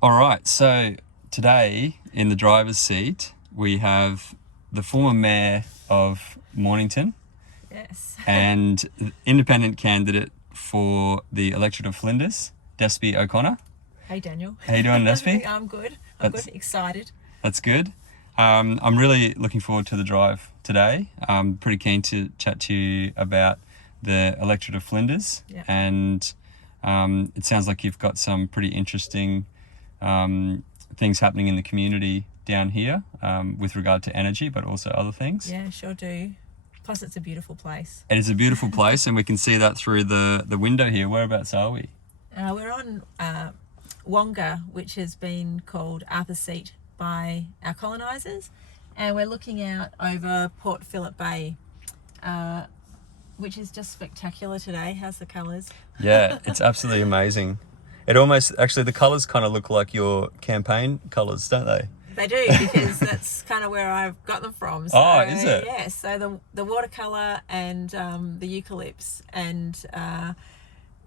All right, so today in the driver's seat, we have the former Mayor of Mornington. Yes. And independent candidate for the electorate of Flinders, Despi O'Connor. Hey, Daniel. How you doing, Despi? I'm good. I'm good. Excited. That's good. I'm really looking forward to the drive today. I'm pretty keen to chat to you about the electorate of Flinders. Yeah. And it sounds like you've got some pretty interesting things happening in the community down here with regard to energy, but also other things. Yeah, sure do. Plus, it's a beautiful place. It is a beautiful place, and we can see that through the window here. Whereabouts are we? We're on Wonga, which has been called Arthur's Seat by our colonisers, and we're looking out over Port Phillip Bay, which is just spectacular today. How's the colours? Yeah, it's absolutely amazing. It almost, actually, the colours kind of look like your campaign colours, don't they? They do, because that's kind of where I've got them from. So, oh, is it? Yeah, so the watercolour and the eucalypts and,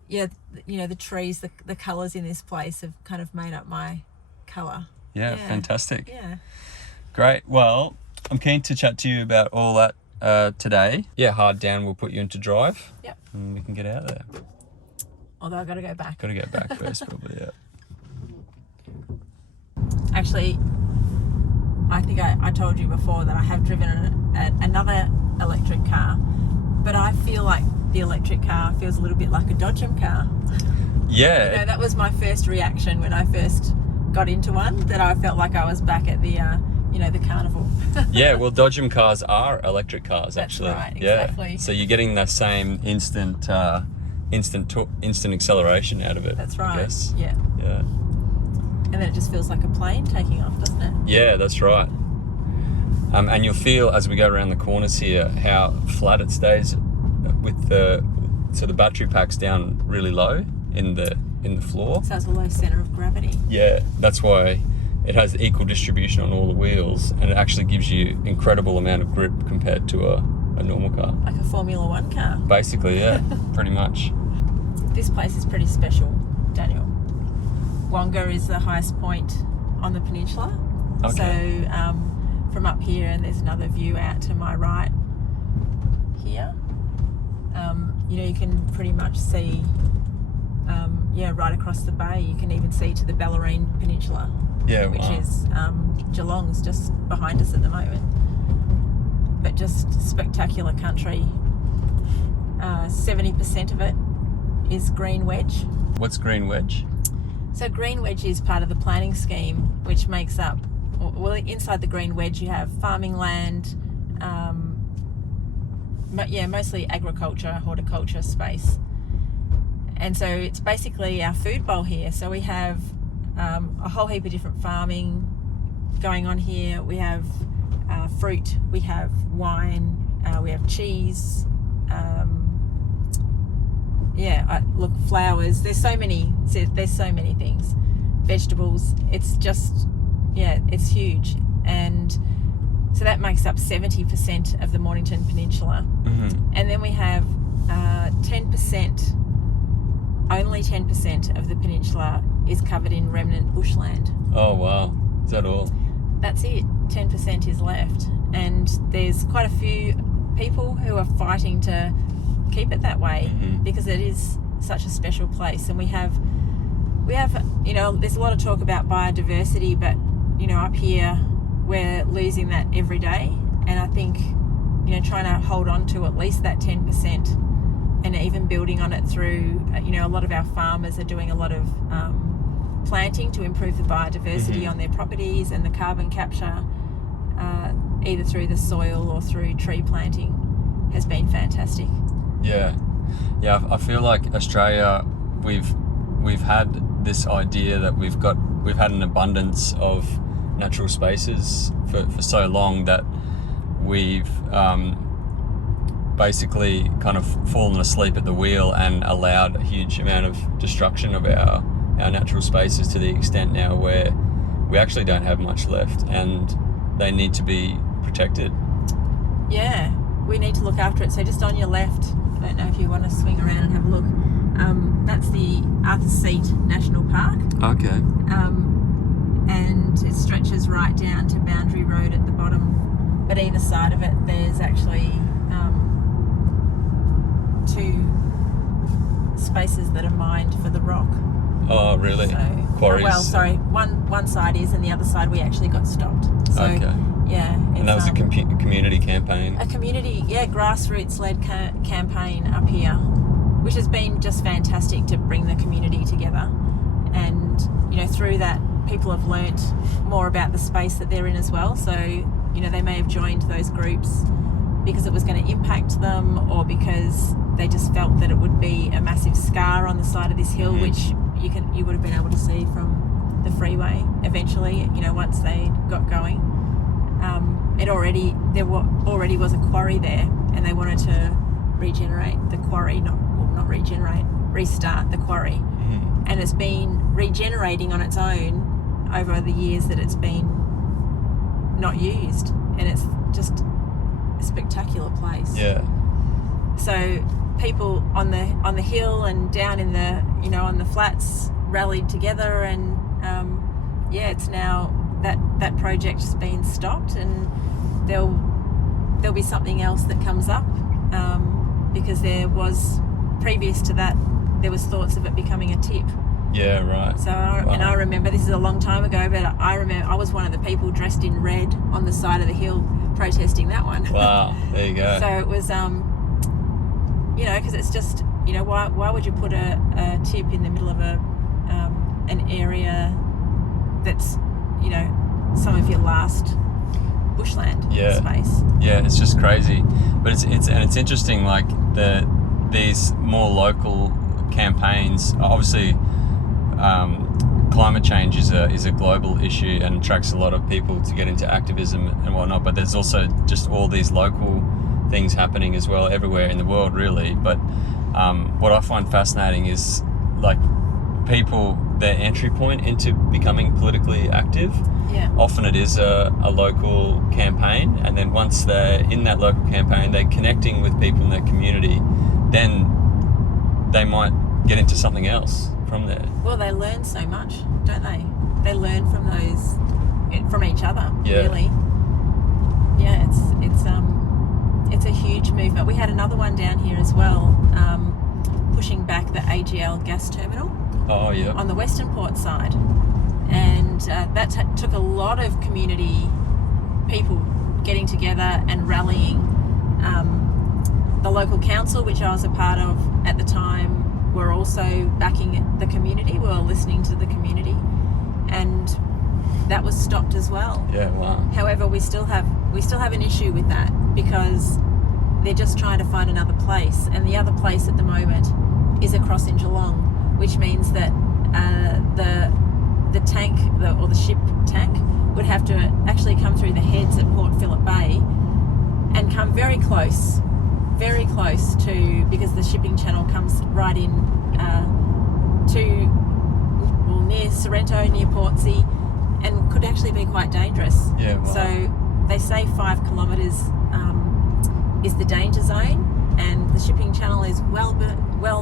the trees, the colours in this place have kind of made up my colour. Yeah, fantastic. Yeah. Great. Well, I'm keen to chat to you about all that today. Yeah, hard down, we'll put you into drive. Yep. And we can get out there. Although I've got to go back. Got to get back first, probably, yeah. Actually, I think I told you before that I have driven another electric car, but I feel like the electric car feels a little bit like a Dodgem car. Yeah. That was my first reaction when I first got into one, that I felt like I was back at the the carnival. Yeah, well, Dodgem cars are electric cars, actually. That's right, exactly. Yeah. So you're getting the same instant acceleration out of it. That's right. I guess. Yeah. Yeah. And then it just feels like a plane taking off, doesn't it? Yeah, that's right. And you'll feel as we go around the corners here how flat it stays with the battery pack's down really low in the floor. So it's a low centre of gravity. Yeah, that's why it has equal distribution on all the wheels, and it actually gives you incredible amount of grip compared to a normal car. Like a Formula One car. Basically, yeah, pretty much. This place is pretty special, Daniel. Wonga is the highest point on the peninsula. Okay. So from up here, and there's another view out to my right here. You can pretty much see, right across the bay. You can even see to the Bellarine Peninsula. Yeah, which wow. is Geelong's just behind us at the moment. But just spectacular country. 70% of it is green wedge. What's green wedge? So green wedge is part of the planning scheme, which makes up, well, inside the green wedge you have farming land, mostly agriculture, horticulture space. And so it's basically our food bowl here. So we have a whole heap of different farming going on here. We have fruit, we have wine, we have cheese, flowers. There's so many things. Vegetables. It's just, it's huge. And so that makes up 70% of the Mornington Peninsula. Mm-hmm. And then we have 10%, only 10% of the peninsula is covered in remnant bushland. Oh, wow. Is that all? That's it. 10% is left. And there's quite a few people who are fighting to keep it that way, mm-hmm. because it is such a special place. And we have there's a lot of talk about biodiversity, but up here we're losing that every day. And I think trying to hold on to at least that 10% and even building on it through a lot of our farmers are doing a lot of planting to improve the biodiversity mm-hmm. on their properties, and the carbon capture either through the soil or through tree planting has been fantastic. Yeah, I feel like Australia, we've had this idea that we've had an abundance of natural spaces for so long that we've basically kind of fallen asleep at the wheel and allowed a huge amount of destruction of our natural spaces, to the extent now where we actually don't have much left, and they need to be protected. Yeah, we need to look after it. So just on your left, I don't know if you want to swing around and have a look, that's the Arthur's Seat National Park. Okay. it stretches right down to Boundary Road at the bottom, but either side of it there's actually 2 spaces that are mined for the rock. Oh, really? So, Quarries? well, sorry, one side is, and the other side we actually got stopped. So, okay. Yeah. And that was a community campaign? A community, grassroots-led campaign up here, which has been just fantastic to bring the community together. And, through that, people have learnt more about the space that they're in as well. So, they may have joined those groups because it was going to impact them, or because they just felt that it would be a massive scar on the side of this hill, which you would have been able to see from the freeway eventually, once they got going. There already was a quarry there, and they wanted to regenerate the quarry, restart the quarry. Mm-hmm. And it's been regenerating on its own over the years that it's been not used, and it's just a spectacular place. Yeah. So people on the hill and down in the on the flats rallied together, and it's now that project's been stopped, and there'll be something else that comes up, because there was, previous to that, there was thoughts of it becoming a tip. Yeah, right. So and I remember, this is a long time ago, but I remember I was one of the people dressed in red on the side of the hill protesting that one. Wow, there you go. So it was because it's just, why would you put a tip in the middle of an area that's, some of your last bushland space? Yeah, it's just crazy. But it's interesting, like these more local campaigns. Obviously, climate change is a global issue and attracts a lot of people to get into activism and whatnot. But there's also just all these local things happening as well everywhere in the world, really. But what I find fascinating is, like, people, their entry point into becoming politically active. Yeah. Often it is a local campaign, and then once they're in that local campaign, they're connecting with people in their community, then they might get into something else from there. Well, they learn so much, don't they? They learn from each other, Yeah. really. Yeah, it's a huge movement. We had another one down here as well, pushing back the AGL gas terminal. Oh, yeah. On the Western Port side, and that took a lot of community people getting together and rallying. The local council, which I was a part of at the time, were also backing the community. We were listening to the community, and that was stopped as well. Yeah, wow. However, we still have an issue with that, because they're just trying to find another place, and the other place at the moment is across in Geelong, which means that the tank, or the ship tank, would have to actually come through the heads at Port Phillip Bay and come very close to, because the shipping channel comes right in near Sorrento, near Portsea, and could actually be quite dangerous. Yeah, wow. So they say 5 kilometres is the danger zone, and the shipping channel is well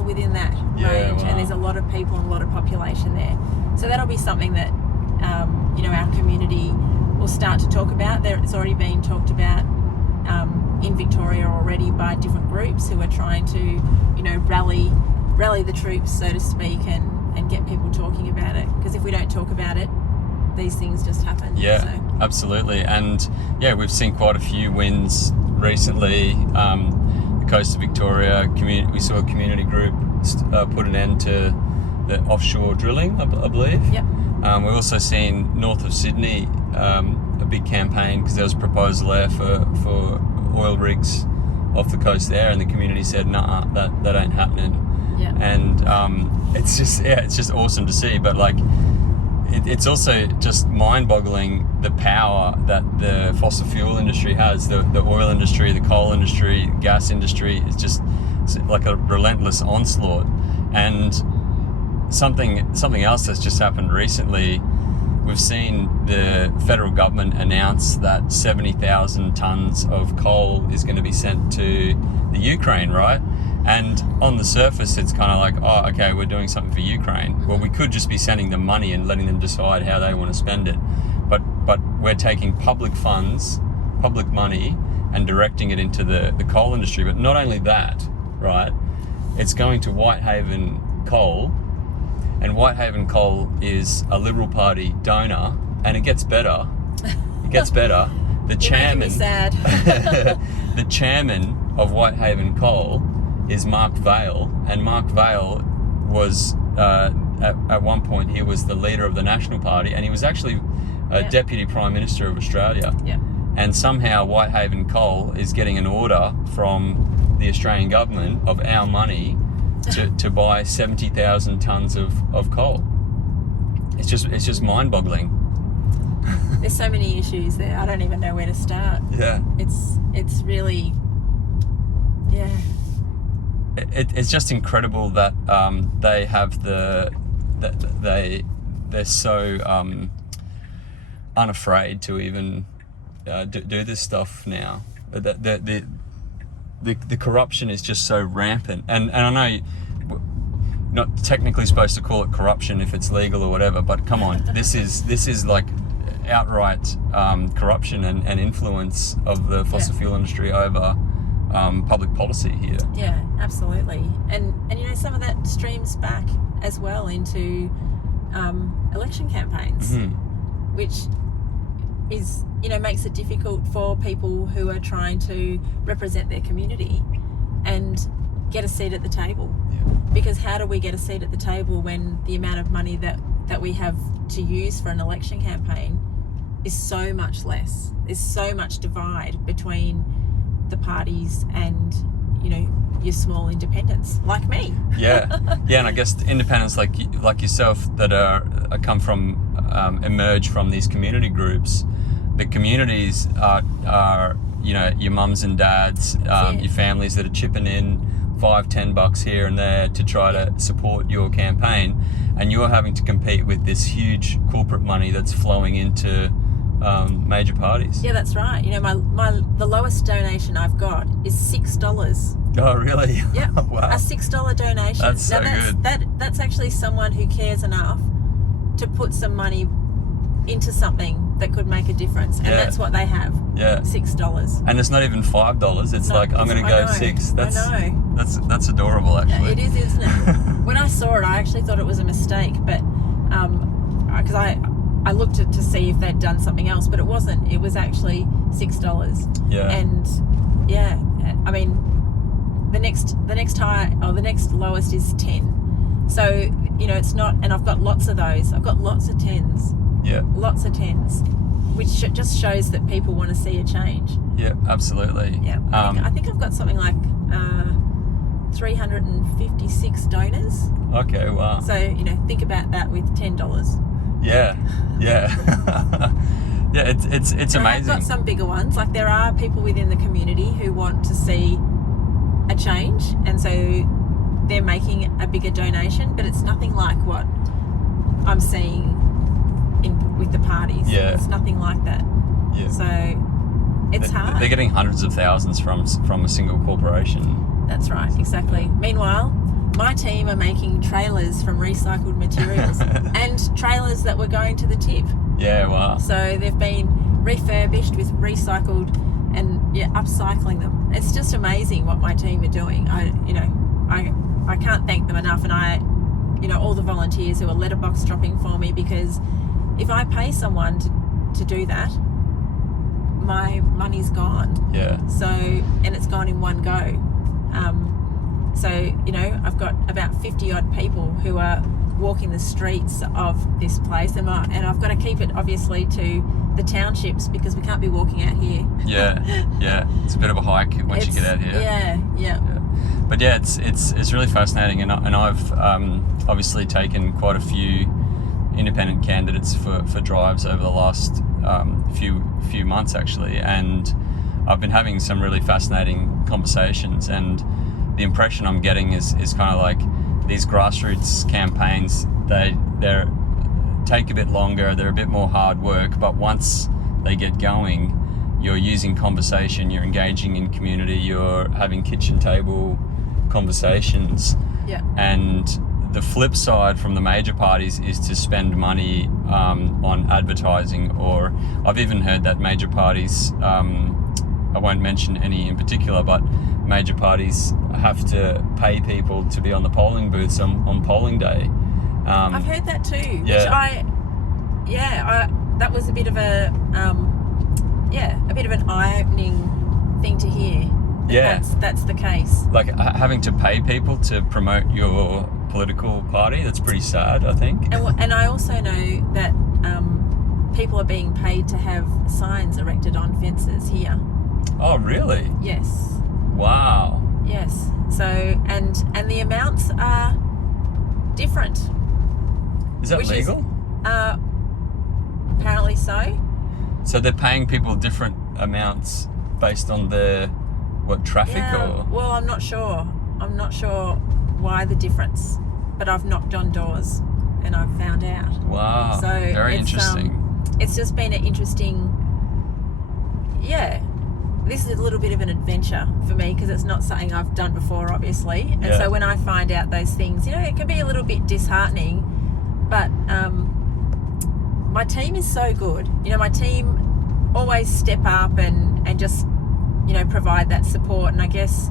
within that range. Wow. And there's a lot of people and a lot of population there. So that'll be something that our community will start to talk about. It's already been talked about in Victoria already by different groups who are trying to rally the troops, so to speak, and get people talking about it. Because if we don't talk about it, these things just happen. Yeah, so. Absolutely. And yeah, we've seen quite a few wins recently. The coast of Victoria, we saw a community group put an end to the offshore drilling, I believe. Yep. We've also seen north of Sydney a big campaign, because there was a proposal there for oil rigs off the coast there, and the community said, nah, that ain't happening. Yeah. And it's just awesome to see. But like, it's also just mind-boggling the power that the fossil fuel industry has, the oil industry, the coal industry, gas industry. It's like a relentless onslaught. And something else that's just happened recently, we've seen the federal government announce that 70,000 tonnes of coal is going to be sent to the Ukraine, right? And on the surface, it's kind of like, oh, okay, we're doing something for Ukraine. Well, we could just be sending them money and letting them decide how they want to spend it. But we're taking public funds, public money, and directing it into the coal industry. But not only that, right? It's going to Whitehaven Coal, and Whitehaven Coal is a Liberal Party donor, and it gets better. It gets better. The chairman, sad. the chairman of Whitehaven Coal is Mark Vaile, and Mark Vaile was at one point he was the leader of the National Party, and he was actually a Deputy Prime Minister of Australia. Yeah. And somehow Whitehaven Coal is getting an order from the Australian government of our money to buy 70,000 tonnes of coal. It's just mind-boggling. There's so many issues there. I don't even know where to start. Yeah. It's really, yeah. It's just incredible that they have they're so unafraid to even do this stuff now. The corruption is just so rampant, and I know you're not technically supposed to call it corruption if it's legal or whatever, but come on, this is like outright corruption and influence of the fossil fuel industry over public policy here. Yeah, absolutely. And you know, some of that streams back as well into election campaigns, which is, you know, makes it difficult for people who are trying to represent their community and get a seat at the table. Yeah. Because how do we get a seat at the table when the amount of money that we have to use for an election campaign is so much less? There's so much divide between the parties and, you know, your small independents like me. Yeah, and I guess independents like yourself that come from emerge from these community groups. The communities are you know, your mums and dads, your families that are chipping in $5-10 here and there to try to support your campaign, and you're having to compete with this huge corporate money that's flowing into major parties. Yeah, that's right. You know, the lowest donation I've got is $6. Oh, really? Yeah. Wow. A $6 donation. That's so good. That's actually someone who cares enough to put some money into something that could make a difference, and that's what they have. Yeah. $6. And it's not even $5. It's like, I'm going to go 6. I know. That's adorable, actually. Yeah, it is, isn't it? When I saw it, I actually thought it was a mistake, but because I looked to see if they'd done something else, but it wasn't. It was actually $6. Yeah. And yeah, I mean, the next lowest is 10. So, you know, it's not, and I've got lots of those. I've got lots of 10s. Yeah. Lots of 10s, which just shows that people want to see a change. Yeah, absolutely. Yeah. I think I've got something like 356 donors. Okay, wow. So, you know, think about that with $10. Yeah. Yeah, it's amazing. I've got some bigger ones. Like, there are people within the community who want to see a change, and so they're making a bigger donation, but it's nothing like what I'm seeing with the parties. Yeah. It's nothing like that. Yeah. So it's hard. They're getting hundreds of thousands from a single corporation. That's right, exactly. Meanwhile, my team are making trailers from recycled materials and trailers that were going to the tip. Yeah, wow. So they've been refurbished with recycled and upcycling them. It's just amazing what my team are doing. I can't thank them enough, and all the volunteers who are letterbox dropping for me, because if I pay someone to do that, my money's gone. Yeah. So, and it's gone in one go. So, I've got about 50 odd people who are walking the streets of this place, and I've got to keep it obviously to the townships, because we can't be walking out here. Yeah. It's a bit of a hike once you get out here. Yeah. But yeah, it's really fascinating, and I've obviously taken quite a few independent candidates for drives over the last few months actually, and I've been having some really fascinating conversations, and the impression I'm getting is kind of like these grassroots campaigns, they take a bit longer, they're a bit more hard work, but once they get going, you're using conversation, you're engaging in community, you're having kitchen table conversations. Yeah. And the flip side from the major parties is to spend money on advertising, or I've even heard that major parties, I won't mention any in particular, but major parties have to pay people to be on the polling booths on polling day. I've heard that too. Yeah. Which that was a bit of a bit of an eye-opening thing to hear. Yeah. That's the case. Like having to pay people to promote your political party, that's pretty sad, I think. And I also know that people are being paid to have signs erected on fences here. Oh, really? Yes. Wow. Yes. So, and the amounts are different. Is that legal? Apparently so. So they're paying people different amounts based on their, traffic or? Well, I'm not sure. I'm not sure why the difference, but I've knocked on doors and I've found out. Wow. So very interesting. It's just been an interesting, this is a little bit of an adventure for me because it's not something I've done before, obviously. And so when I find out those things, it can be a little bit disheartening, but my team is so good. My team always step up and just, provide that support. And I guess,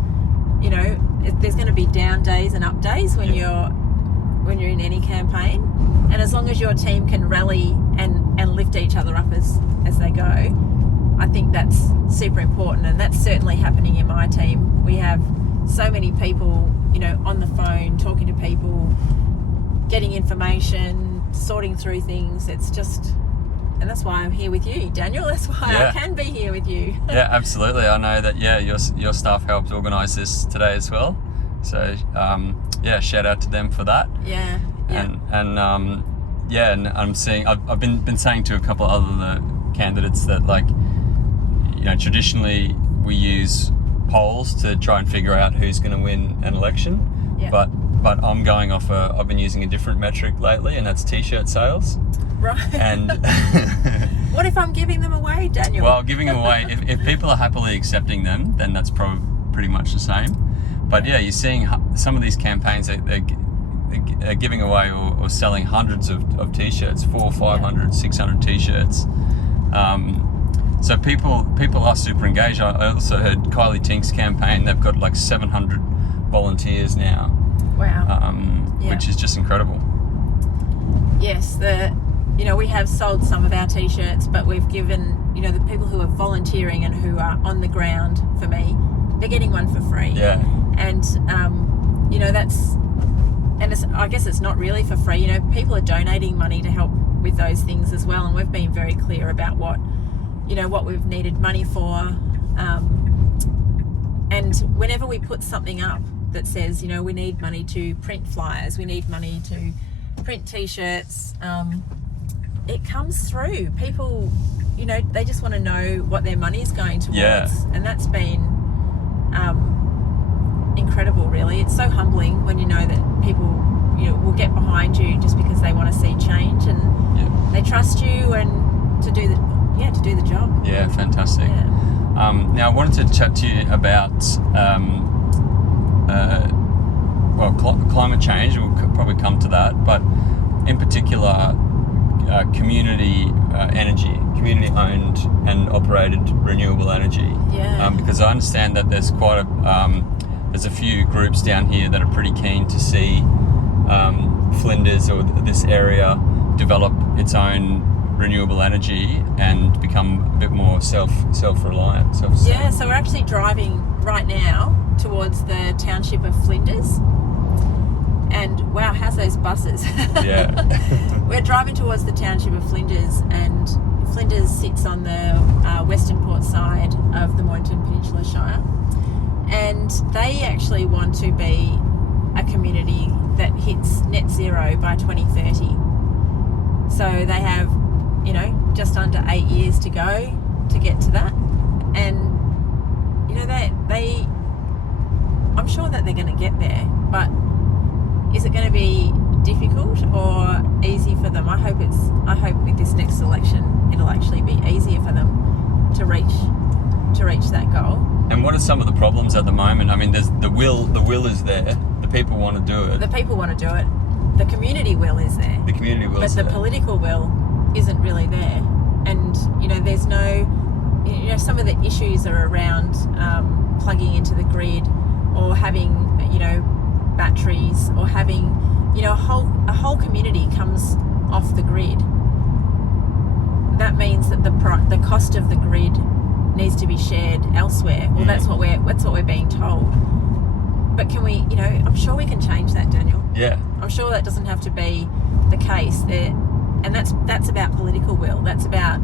there's going to be down days and up days when you're in any campaign. And as long as your team can rally and lift each other up as they go, I think that's super important, and that's certainly happening in my team. We have so many people, on the phone, talking to people, getting information, sorting through things. It's just, and that's why I'm here with you, Daniel. That's why I can be here with you. Yeah, absolutely. I know that, your staff helped organise this today as well. So, shout out to them for that. Yeah. And I'm seeing, I've been saying to a couple of other candidates that, traditionally we use polls to try and figure out who's going to win an election. Yeah. But I'm going off I've been using a different metric lately, and that's t-shirt sales. Right. And what if I'm giving them away, Daniel? Well, giving them away, if people are happily accepting them, then that's probably pretty much the same. But you're seeing some of these campaigns, they're giving away or selling hundreds of t-shirts, 400, 500, 600 t-shirts. So people are super engaged. I also heard Kylie Tink's campaign, they've got 700 volunteers now. Wow. Which is just incredible. Yes, we have sold some of our t-shirts, but we've given, the people who are volunteering and who are on the ground for me, they're getting one for free. Yeah. And, I guess it's not really for free. People are donating money to help with those things as well. And we've been very clear about what we've needed money for. And whenever we put something up that says, we need money to print flyers, we need money to print t-shirts, it comes through. People, they just want to know what their money is going towards. Yeah. And that's been incredible, really. It's so humbling when you know that people, will get behind you just because they want to see change, and they trust you and to do the job. Yeah, fantastic. Yeah. Now I wanted to chat to you about climate change. We'll probably come to that, but in particular, community energy, community-owned and operated renewable energy. Yeah. Because I understand that there's there's a few groups down here that are pretty keen to see Flinders or this area develop its own renewable energy and become a bit more self-reliant. Yeah, so we're actually driving right now towards the township of Flinders. And wow, how's those buses? Yeah. We're driving towards the township of Flinders, and Flinders sits on the western port side of the Mornington Peninsula Shire. And they actually want to be a community that hits net zero by 2030. So they have, just under 8 years to go to get to that. And, I'm sure that they're going to get there, but is it going to be difficult or easy for them? I hope with this next election, it'll actually be easier for them to reach that goal. And what are some of the problems at the moment? I mean, there's the will is there. The people want to do it. The people want to do it. The community will is there. The community will is there. there. But the political will isn't really there. And, there's no, some of the issues are around plugging into the grid or having, batteries or having, a whole community comes off the grid. That means that the cost of the grid needs to be shared elsewhere. Well, that's what we're being told. But can we, I'm sure we can change that, Daniel. Yeah. I'm sure that doesn't have to be the case there, and that's about political will. That's about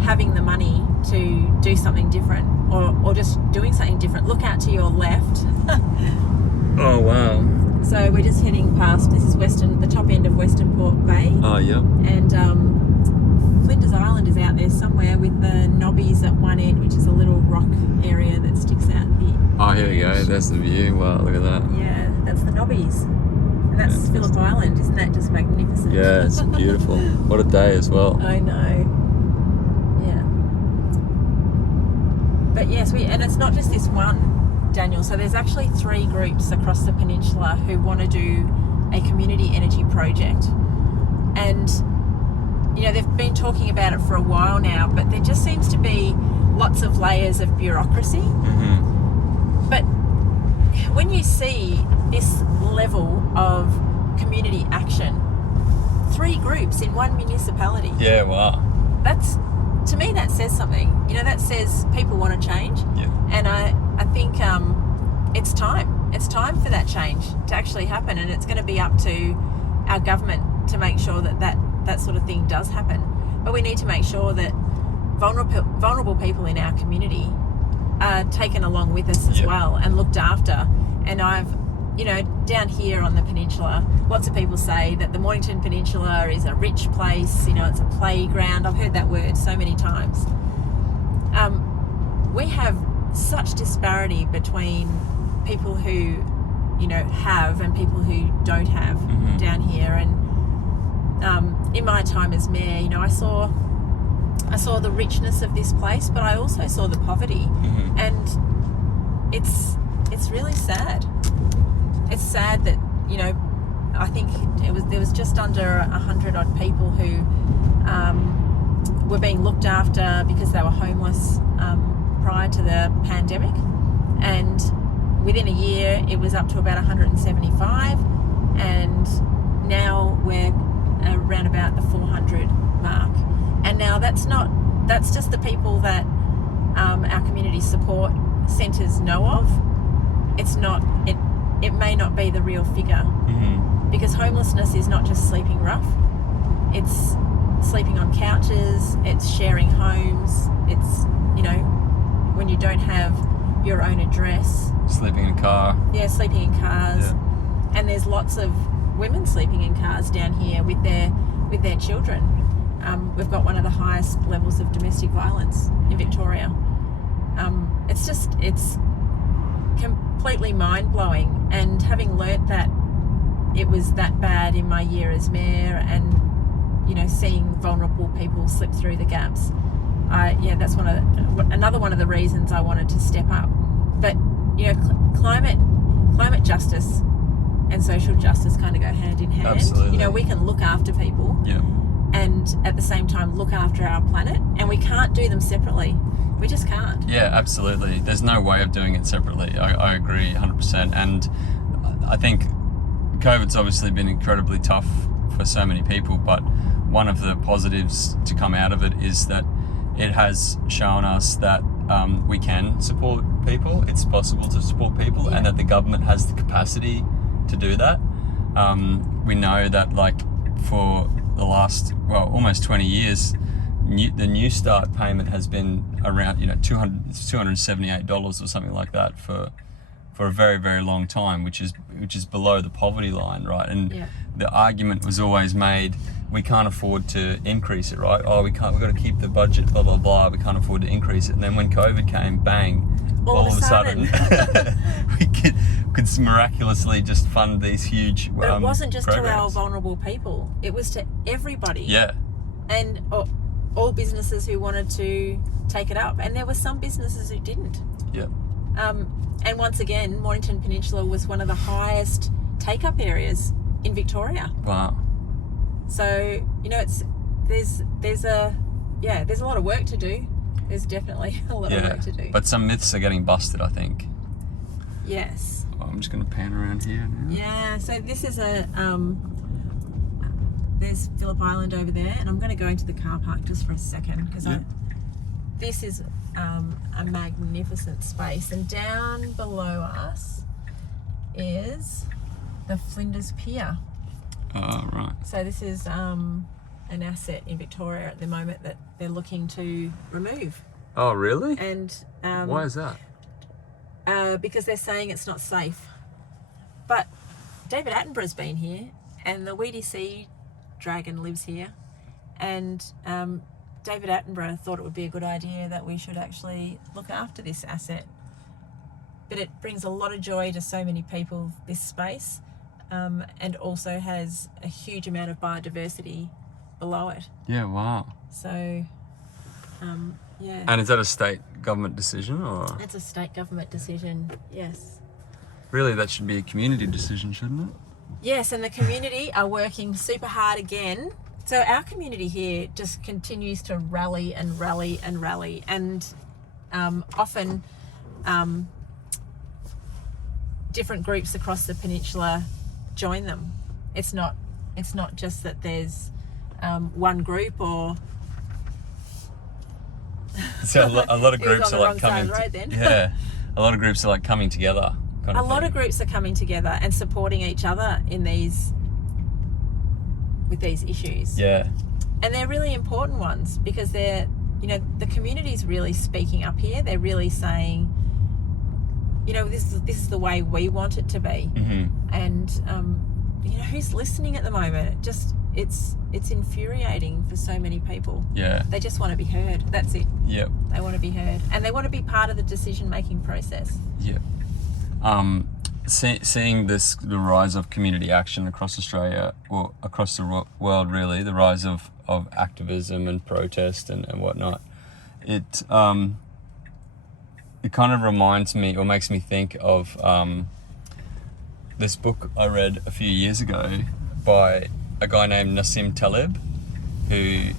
having the money to do something different, or just doing something different. Look out to your left. Oh wow. So we're just heading past. This is the top end of Western Port Bay. Oh yeah. And Flinders Island is out there somewhere with the Nobbies at one end, which is a little rock area that sticks out here. Oh, here we go. There's the view. Wow, look at that. Yeah, that's the Nobbies. And that's Phillip Island. Isn't that just magnificent? Yeah, it's beautiful. What a day as well. I know. Yeah. But yes, and it's not just this one, Daniel. So there's actually 3 groups across the peninsula who want to do a community energy project. And they've been talking about it for a while now, but there just seems to be lots of layers of bureaucracy. Mm-hmm. But when you see this level of community action, 3 groups in one municipality. Yeah, wow. To me, that says something. That says people want to change. Yeah. And I think it's time. It's time for that change to actually happen, and it's going to be up to our government to make sure that sort of thing does happen. But we need to make sure that vulnerable people in our community are taken along with us as well and looked after. And down here on the peninsula, lots of people say that the Mornington Peninsula is a rich place, it's a playground. I've heard that word so many times. We have such disparity between people who, have and people who don't have down here. And in my time as mayor, I saw the richness of this place, but I also saw the poverty, and it's really sad. It's sad that I think there was just under 100 odd people who were being looked after because they were homeless prior to the pandemic, and within a year it was up to about 175, and now we're around about the 400 mark. And now that's just the people that our community support centres know of. It may not be the real figure, because homelessness is not just sleeping rough. It's sleeping on couches, it's sharing homes, it's when you don't have your own address. Sleeping in a car. Yeah, sleeping in cars. Yeah. And there's lots of women sleeping in cars down here with their children. We've got one of the highest levels of domestic violence in Victoria. It's completely mind-blowing, and having learnt that it was that bad in my year as mayor, and seeing vulnerable people slip through the gaps, that's another one of the reasons I wanted to step up. But climate justice and social justice kind of go hand in hand. Absolutely. We can look after people, and at the same time look after our planet, and we can't do them separately. We just can't. Yeah, absolutely. There's no way of doing it separately. I agree 100%. And I think COVID's obviously been incredibly tough for so many people, but one of the positives to come out of it is that it has shown us that we can support people. It's possible to support people, and that the government has the capacity to do that. We know that, like, for the last, almost 20 years, the New Start payment has been around, $278 or something like that for a very, very long time, which is below the poverty line, right? And the argument was always made, we can't afford to increase it, right? We've got to keep the budget, blah, blah, blah. We can't afford to increase it. And then when COVID came, bang, all of a sudden we could miraculously just fund these huge But it wasn't just programs. to our vulnerable people. It was to everybody. Yeah. And all businesses who wanted to take it up. And there were some businesses who didn't. Yeah. And once again, Mornington Peninsula was one of the highest take-up areas in Victoria. Wow. So, you know, there's a lot of work to do. There's definitely a lot of work to do. But some myths are getting busted, I think. Yes. Oh, I'm just going to pan around here now. Yeah, so this is there's Phillip Island over there, and I'm going to go into the car park just for a second because this is a magnificent space, and down below us is the Flinders Pier. Oh, right. So this is an asset in Victoria at the moment that they're looking to remove. Oh, really? And why is that? Because they're saying it's not safe. But David Attenborough's been here, and the Weedy Sea dragon lives here, and David Attenborough thought it would be a good idea that we should actually look after this asset. But it brings a lot of joy to so many people, this space, and also has a huge amount of biodiversity below it. Yeah, wow. So, yeah. And is that a state government decision, or? It's a state government decision, yes. Really, that should be a community decision, shouldn't it? Yes, and the community are working super hard again. So our community here just continues to rally and rally and rally, and often different groups across the peninsula join them. It's not just that there's one group or. So a lot of groups are like coming. Yeah, a lot of groups are like coming together. A lot of groups are coming together and supporting each other with these issues. Yeah. And they're really important ones because they're, you know, the community's really speaking up here. They're really saying, you know, this is the way we want it to be. Mm-hmm. And you know, who's listening at the moment? It's infuriating for so many people. Yeah. They just want to be heard. That's it. Yep. They want to be heard, and they want to be part of the decision-making process. Yep. Seeing the rise of community action across Australia, or across the world really, the rise of activism and protest and whatnot, it kind of reminds me, or makes me think of this book I read a few years ago by a guy named Nassim Taleb, who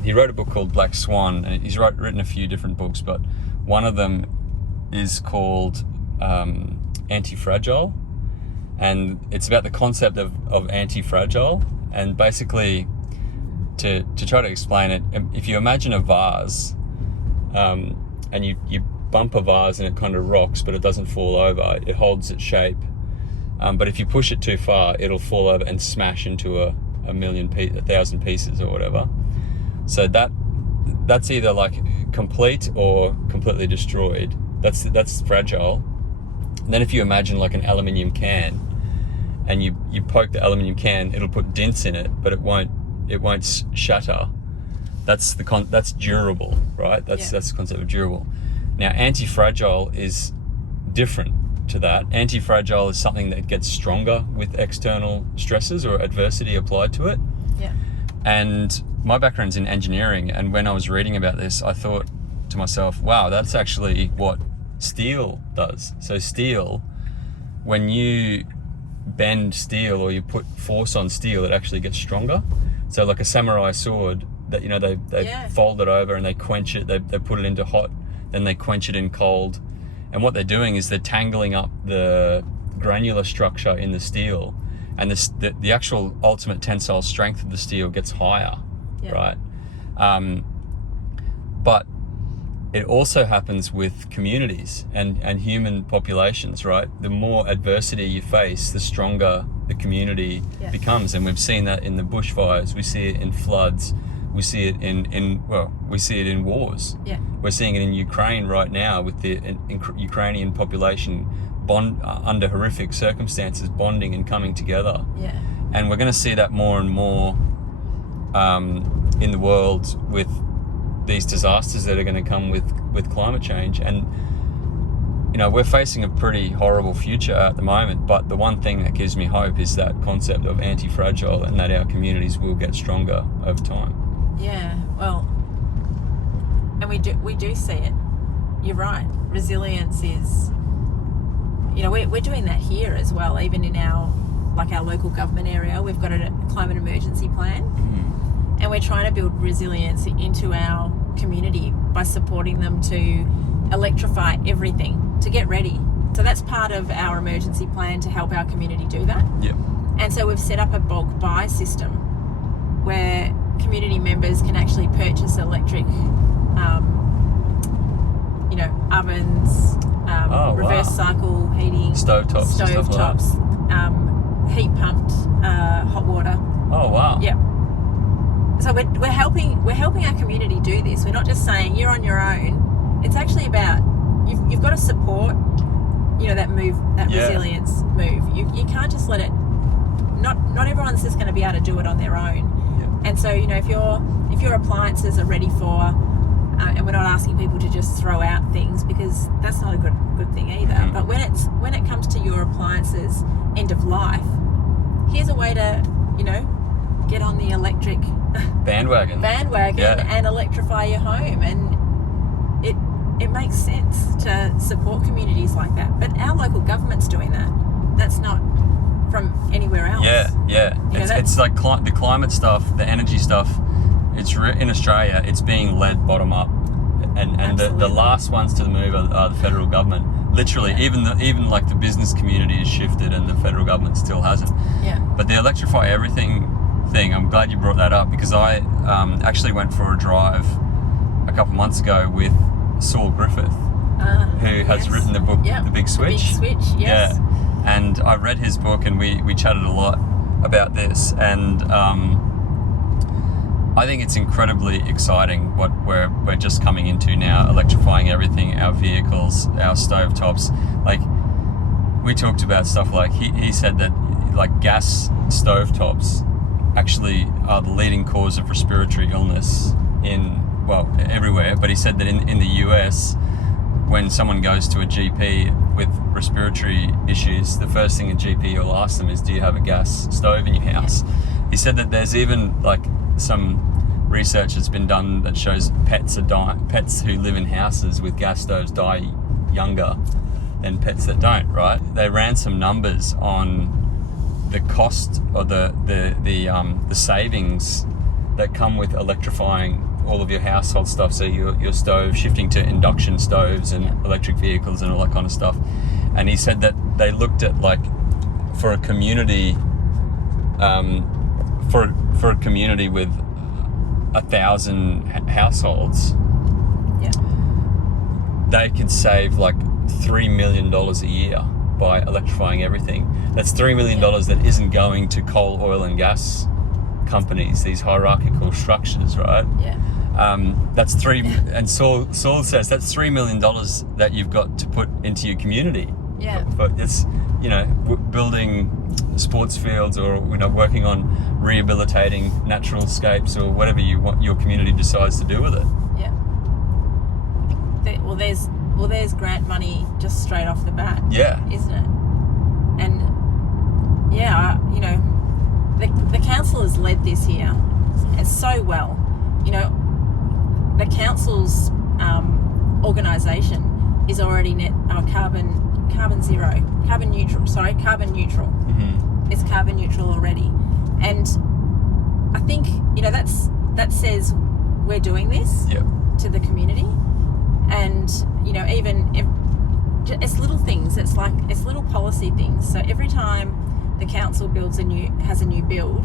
he wrote a book called Black Swan, and he's written a few different books, but one of them is called Antifragile, and it's about the concept of antifragile. And basically, to try to explain it, if you imagine a vase, and you bump a vase and it kind of rocks but it doesn't fall over, it holds its shape, but if you push it too far it'll fall over and smash into a 1,000 pieces or whatever. So that's either like complete or completely destroyed. That's fragile. And then if you imagine like an aluminium can, and you poke the aluminium can, it'll put dents in it, but it won't shatter. That's durable, right? That's the concept of durable. Now, anti-fragile is different to that. Anti-fragile is something that gets stronger with external stresses or adversity applied to it. Yeah. And my background's in engineering, and when I was reading about this, I thought to myself, wow, that's actually what steel does. So steel, when you bend steel or you put force on steel, it actually gets stronger. So like a samurai sword, that, you know, they fold it over and they quench it, they put it into hot, then they quench it in cold, and what they're doing is they're tangling up the granular structure in the steel, and the actual ultimate tensile strength of the steel gets higher, right? But it also happens with communities and human populations, right? The more adversity you face, the stronger the community becomes. And we've seen that in the bushfires, we see it in floods, we see it we see it in wars. Yeah. We're seeing it in Ukraine right now with the Ukrainian population under horrific circumstances, bonding and coming together. Yeah. And we're going to see that more and more in the world with these disasters that are going to come with climate change. And you know, we're facing a pretty horrible future at the moment, but the one thing that gives me hope is that concept of anti-fragile, and that our communities will get stronger over time. Yeah, well, and we do see it. you're right. Resilience is, we're doing that here as well. Even in our local government area, we've got a climate emergency plan, and we're trying to build resilience into our community by supporting them to electrify everything to get ready. So that's part of our emergency plan to help our community do that. Yep. And so we've set up a bulk buy system where community members can actually purchase electric, ovens, reverse cycle heating, stovetops, heat pumped hot water. Oh wow. Yep. So we're helping our community do this. We're not just saying you're on your own. It's actually about you've got to support, that move, that resilience move. You can't just let it. Not everyone's just going to be able to do it on their own. Yeah. And so if your appliances are ready for, and we're not asking people to just throw out things, because that's not a good thing either. Mm-hmm. But when it comes to your appliances end of life, here's a way to get on the electric bandwagon and electrify your home. And it makes sense to support communities like that. But our local government's doing that. That's not from anywhere else. Yeah. It's like the climate stuff, the energy stuff. It's in Australia. It's being led bottom up, and the last ones to move are the federal government. Literally, even the business community has shifted, and the federal government still hasn't. Yeah. But the electrify everything thing, I'm glad you brought that up, because I actually went for a drive a couple months ago with Saul Griffith, who has written the book The Big Switch. The Big Switch, yes. Yeah. And I read his book, and we chatted a lot about this, and I think it's incredibly exciting what we're just coming into now, electrifying everything, our vehicles, our stovetops. Like, we talked about stuff like, he said that gas stovetops actually are the leading cause of respiratory illness everywhere. But he said that in the US, when someone goes to a GP with respiratory issues, the first thing a GP will ask them is, do you have a gas stove in your house? Yeah. He said that there's even some research that's been done that shows pets who live in houses with gas stoves die younger than pets that don't, right? They ran some numbers on the cost or the savings that come with electrifying all of your household stuff. So your stove, shifting to induction stoves and electric vehicles and all that kind of stuff. And he said that they looked at for a community, for a community with 1,000 households, they could save $3 million a year by electrifying everything. That's $3 million that isn't going to coal, oil and gas companies, these hierarchical structures, right? Yeah. That's and Saul says that's $3 million that you've got to put into your community. Yeah. But it's, building sports fields, or working on rehabilitating natural scapes, or whatever your community decides to do with it. Yeah. There's grant money just straight off the bat. Yeah. Isn't it? And the council has led this here so well. The council's organisation is already carbon neutral. Mm-hmm. It's carbon neutral already, and I think that says we're doing this to the community, and even if it's little things, it's little policy things. So every time the council has a new build,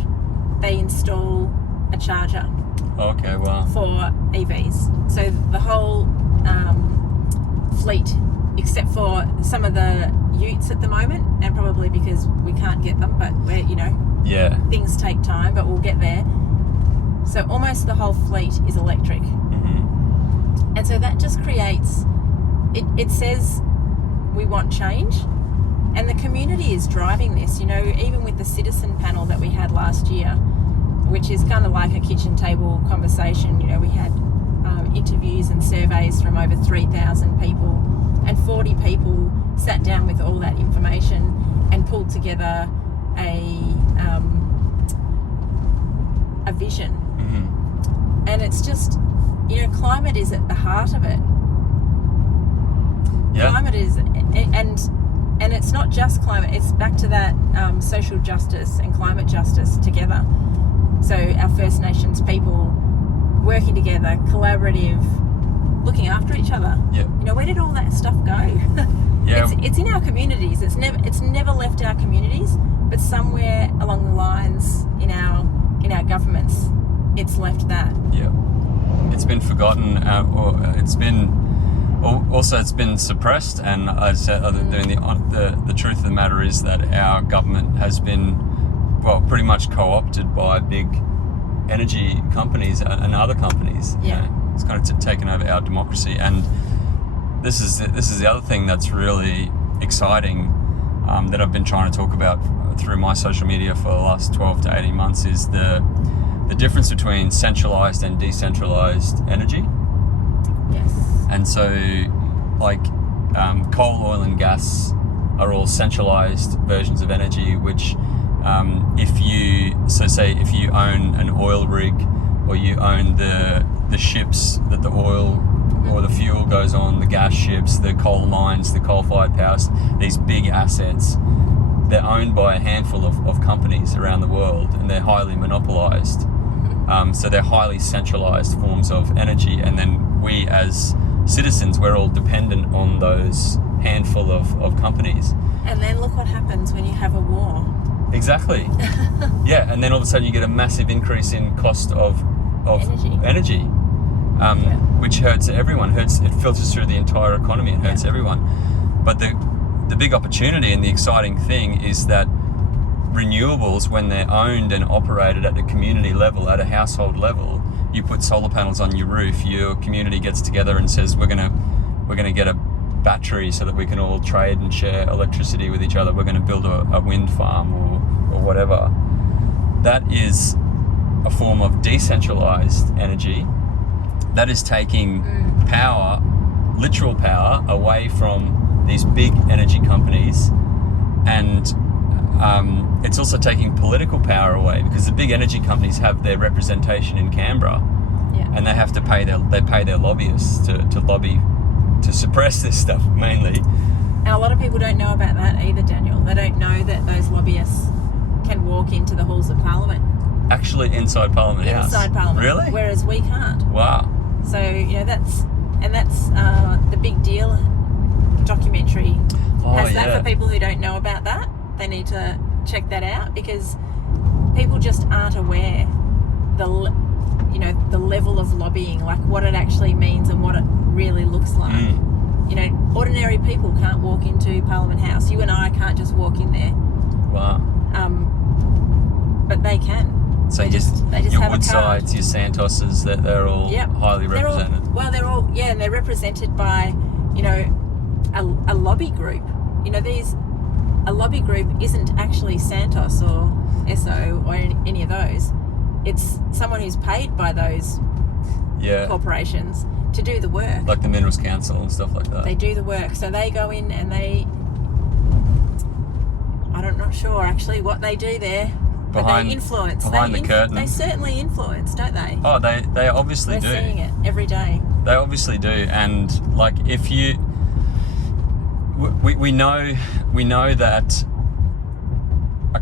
they install a charger. Okay, wow. For EVs. So the whole fleet, except for some of the utes at the moment, and probably because we can't get them, but things take time, but we'll get there. So almost the whole fleet is electric. Mm-hmm. And so that just creates, it says we want change, and the community is driving this. Even with the citizen panel that we had last year, which is kind of like a kitchen table conversation. We had interviews and surveys from over 3,000 people, and 40 people sat down with all that information and pulled together a vision. Mm-hmm. And it's just, climate is at the heart of it. Yeah. Climate is, and it's not just climate. It's back to that social justice and climate justice together. So our First Nations people working together, collaborative, looking after each other. Yeah. You know, where did all that stuff go? Yeah. It's in our communities. It's never left our communities, but somewhere along the lines in our governments, it's left that. Yeah. It's been forgotten, or it's been suppressed. And I said, the truth of the matter is that our government has been, well, pretty much co-opted by big energy companies and other companies. Yeah. You know, it's kind of taken over our democracy, and this is the other thing that's really exciting, that I've been trying to talk about through my social media for the last 12 to 18 months is the difference between centralized and decentralized energy. Yes. And so, like, coal, oil, and gas are all centralized versions of energy, which, if you own an oil rig, or you own the ships that the oil or the fuel goes on, the gas ships, the coal mines, the coal-fired power, these big assets, they're owned by a handful of companies around the world, and they're highly monopolized. So they're highly centralized forms of energy, and then we as citizens, we're all dependent on those handful of companies. And then look what happens when you have a war. Exactly. Yeah, and then all of a sudden you get a massive increase in cost of energy. Which hurts everyone. It filters through the entire economy. It hurts everyone. But the big opportunity and the exciting thing is that renewables, when they're owned and operated at the community level, at a household level, you put solar panels on your roof, your community gets together and says, we're gonna get a battery so that we can all trade and share electricity with each other. We're going to build a wind farm or whatever. That is a form of decentralized energy that is taking power, literal power, away from these big energy companies, and it's also taking political power away, because the big energy companies have their representation in Canberra, and they have to pay their lobbyists to lobby to suppress this stuff mainly. And a lot of people don't know about that either, Daniel. They don't know that those lobbyists can walk into the halls of Parliament. Actually, inside Parliament House. Inside Parliament. Really? Whereas we can't. Wow. So, you know, that's the Big Deal documentary has that for people who don't know about that. They need to check that out, because people just aren't aware the level of lobbying, like what it actually means and what it really looks like. You know, ordinary people can't walk into Parliament House. You and I can't just walk in there. Wow. But they can. So they just your have Woodsides, your Santoses, they're all highly represented. And they're represented by, you know, a lobby group. You know, a lobby group isn't actually Santos or Esso or any of those. It's someone who's paid by those corporations to do the work. Like the Minerals Council and stuff like that. They do the work. So they go in and I'm not sure actually what they do there. But they influence. Behind the curtain. They certainly influence, don't they? Oh, they obviously do. We're seeing it every day. They obviously do. And like, if you... We know that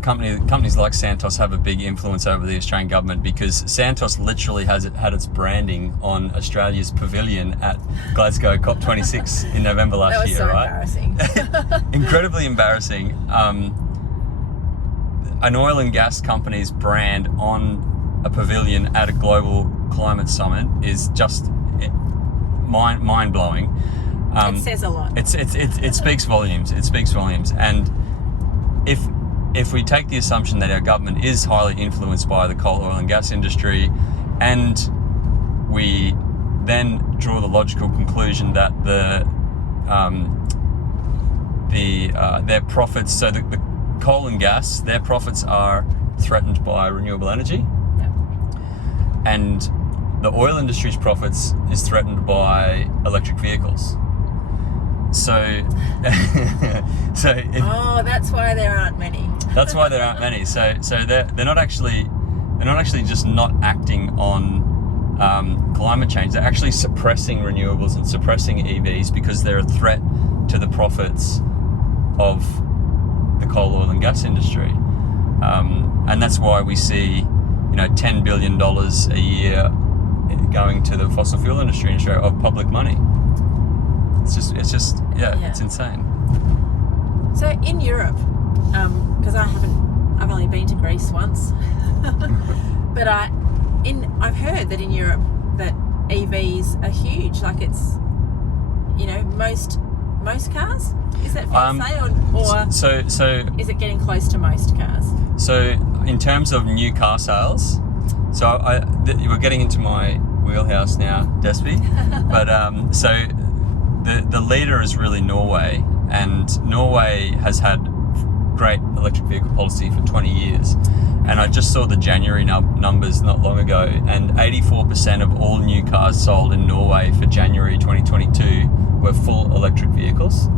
companies like Santos have a big influence over the Australian government, because Santos literally had its branding on Australia's pavilion at Glasgow COP26 in November last year, right? That was so embarrassing. Incredibly embarrassing. An oil and gas company's brand on a pavilion at a global climate summit is just mind-blowing. It says a lot. It speaks volumes. It speaks volumes. And if we take the assumption that our government is highly influenced by the coal, oil and gas industry, and we then draw the logical conclusion that their profits, so the coal and gas, their profits are threatened by renewable energy, and the oil industry's profits is threatened by electric vehicles. So that's why there aren't many. That's why there aren't many. So they're not actually just not acting on climate change. They're actually suppressing renewables and suppressing EVs because they're a threat to the profits of the coal, oil and gas industry. And that's why we see, $10 billion a year going to the fossil fuel industry in Australia of public money. It's insane. So in Europe, because I've only been to Greece once, but I've heard that in Europe that EVs are huge. Like it's, most cars. Is that fair to say, or so is it getting close to most cars? So in terms of new car sales, we're getting into my wheelhouse now, Despi. But so the leader is really Norway, and Norway has had great electric vehicle policy for 20 years. And I just saw the January numbers not long ago, and 84% of all new cars sold in Norway for January 2022 were full electric vehicles,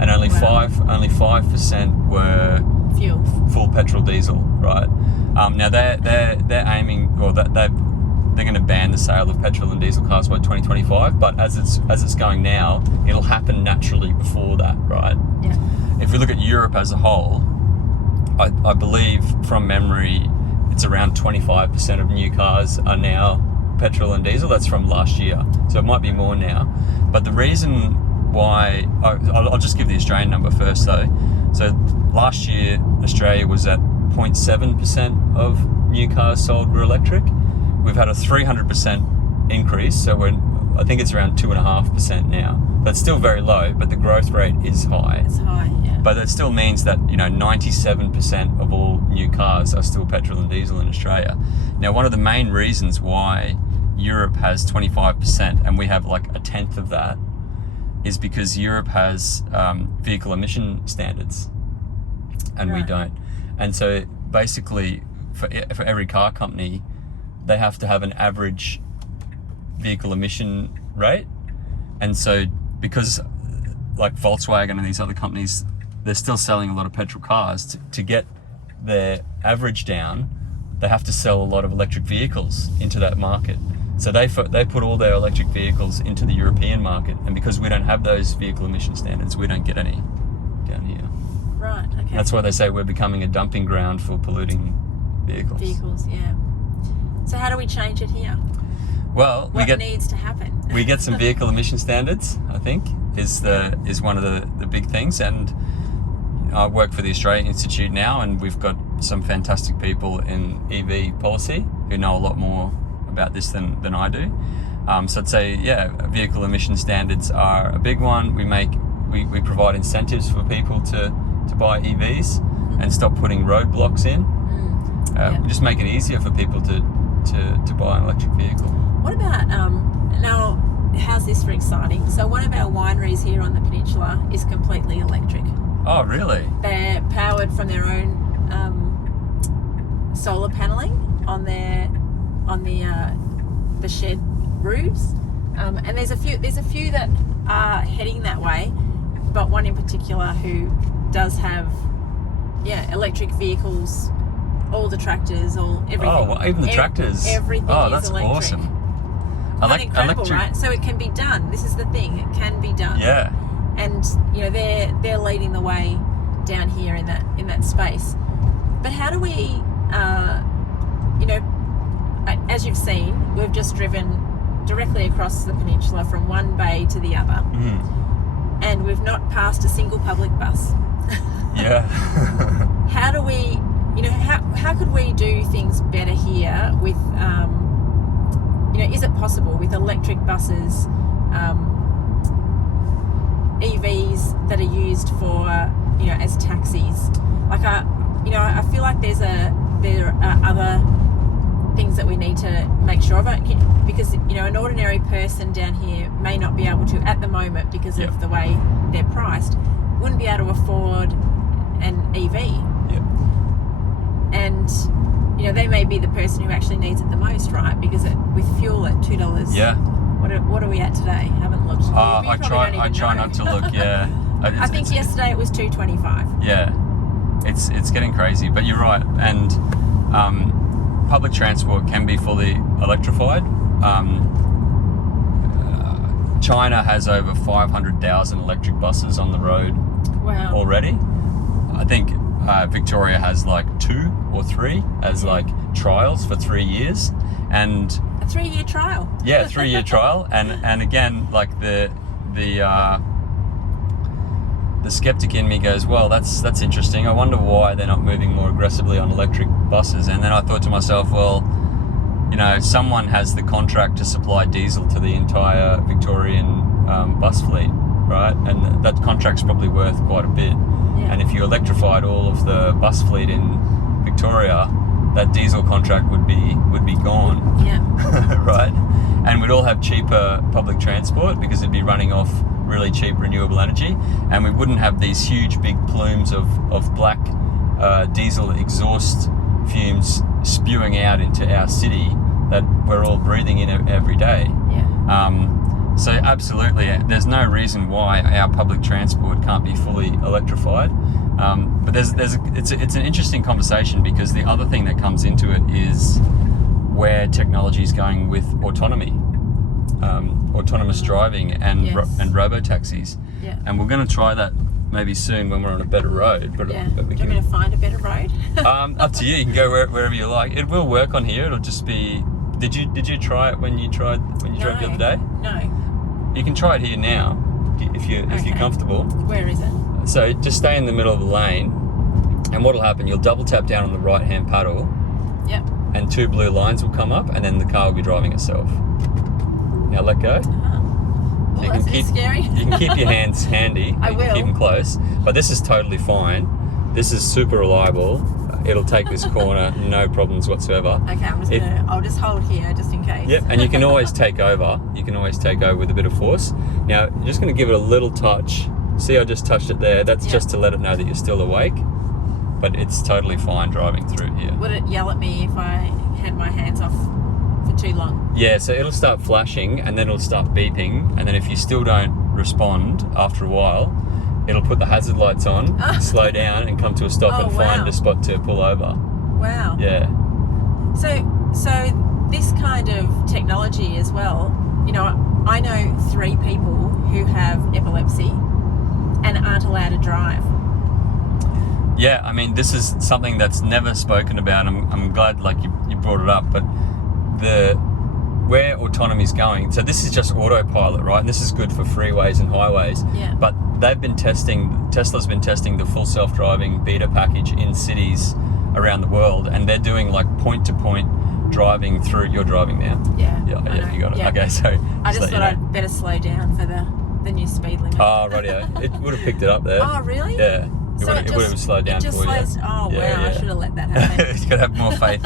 and only 5% were full petrol diesel. Right now, they're aiming, or they're going to ban the sale of petrol and diesel cars by 2025. But as it's going now, it'll happen naturally before that. Right? Yeah. If we look at Europe as a whole, I believe from memory, it's around 25% of new cars are now petrol and diesel. That's from last year, so it might be more now. But the reason why, I'll just give the Australian number first though. So last year, Australia was at 0.7% of new cars sold were electric. We've had a 300% increase, so I think it's around 2.5% now. That's still very low, but the growth rate is high. It's high, yeah. But that still means that 97% of all new cars are still petrol and diesel in Australia. Now, one of the main reasons why Europe has 25% and we have like a tenth of that is because Europe has vehicle emission standards and we don't. And so basically for every car company, they have to have an average vehicle emission rate. And so because like Volkswagen and these other companies, they're still selling a lot of petrol cars, to get their average down, they have to sell a lot of electric vehicles into that market. So they put all their electric vehicles into the European market, and because we don't have those vehicle emission standards, we don't get any down here. Right, okay. That's why they say we're becoming a dumping ground for polluting vehicles. Vehicles, yeah. So how do we change it here? Well, what needs to happen? We get some vehicle emission standards, I think, is one of the big things. And I work for the Australian Institute now, and we've got some fantastic people in EV policy who know a lot more about this than I do. So I'd say, vehicle emission standards are a big one. We provide incentives for people to buy EVs and stop putting roadblocks in. We just make it easier for people to buy an electric vehicle. What about, now, how's this for exciting? So one of our wineries here on the peninsula is completely electric. Oh, really? They're powered from their own solar paneling on the shed roofs, and there's a few that are heading that way, but one in particular who does have electric vehicles, all the tractors, everything. Oh, well, even the tractors. Everything is that's electric. Awesome. Quite incredible, right? So it can be done. This is the thing; it can be done. Yeah. And they're leading the way down here in that space. But how do we, as you've seen, we've just driven directly across the peninsula from one bay to the other, and we've not passed a single public bus. Yeah. How do we, how could we do things better here with, is it possible with electric buses, EVs that are used for, as taxis? Like, I feel like there are other things that we need to make sure of it, because an ordinary person down here may not be able to at the moment because of the way they're priced, wouldn't be able to afford an EV. Yep. And they may be the person who actually needs it the most, right? Because with fuel at $2. Yeah. What are we at today? Haven't looked. I try not to look. Yeah. I think yesterday it was $2.25. Yeah. It's getting crazy, but you're right. And public transport can be fully electrified. China has over 500,000 electric buses on the road Wow. already. I think Victoria has like 2 or 3 as like trials for 3 years, and A 3-year trial. yeah, 3-year trial, and again, like the skeptic in me goes, well, that's interesting. I wonder why they're not moving more aggressively on electric buses. And then I thought to myself, well, you know, someone has the contract to supply diesel to the entire Victorian bus fleet, right? And that contract's probably worth quite a bit. Yeah. And if you electrified all of the bus fleet in Victoria, that diesel contract would be gone. Yeah. Right? And we'd all have cheaper public transport because it'd be running off really cheap renewable energy, and we wouldn't have these huge big plumes of black diesel exhaust fumes spewing out into our city that we're all breathing in every day. Yeah. So absolutely, there's no reason why our public transport can't be fully electrified. But it's an interesting conversation, because the other thing that comes into it is where technology is going with autonomy, autonomous driving, and and robo taxis. Yeah. And we're going to try that maybe soon when we're on a better road. But, Yeah. but we Do you want me to find a better road? up to you. You can go wherever you like. It will work on here. It'll just be. Did you try it when you drove the other day? No. You can try it here now if you're comfortable. Where is it? So just stay in the middle of the lane, and what'll happen? You'll double tap down on the right hand paddle, Yep. and 2 blue lines will come up, and then the car will be driving itself. Now let go. Well, You that's can a bit scary. You can keep your hands handy. I You can will. keep them close. But this is totally fine. This is super reliable. It'll take this corner, no problems whatsoever. Okay, I'll just hold here just in case. Yep, and you can always take over. You can always take over with a bit of force. Now, you're just going to give it a little touch. See, I just touched it there. That's just to let it know that you're still awake. But it's totally fine driving through here. Would it yell at me if I had my hands off for too long? Yeah, so it'll start flashing, and then it'll start beeping, and then if you still don't respond after a while, it'll put the hazard lights on, slow down, and come to a stop and find a spot to pull over. Wow. Yeah. So this kind of technology as well, you know, I know 3 people who have epilepsy and aren't allowed to drive. Yeah, I mean, this is something that's never spoken about. I'm glad like you brought it up, but where autonomy's going, so this is just autopilot, right? And this is good for freeways and highways. Yeah. But Tesla's been testing the full self-driving beta package in cities around the world, and they're doing like point-to-point driving through. You're driving now. Yeah. Yeah, you got it. Yeah. Okay, so I just thought I'd better slow down for the new speed limit. Oh, rightio. It would have picked it up there. Oh, really? Yeah. It would have slowed down for you. Oh, wow. I should have let that happen. You got to have more faith.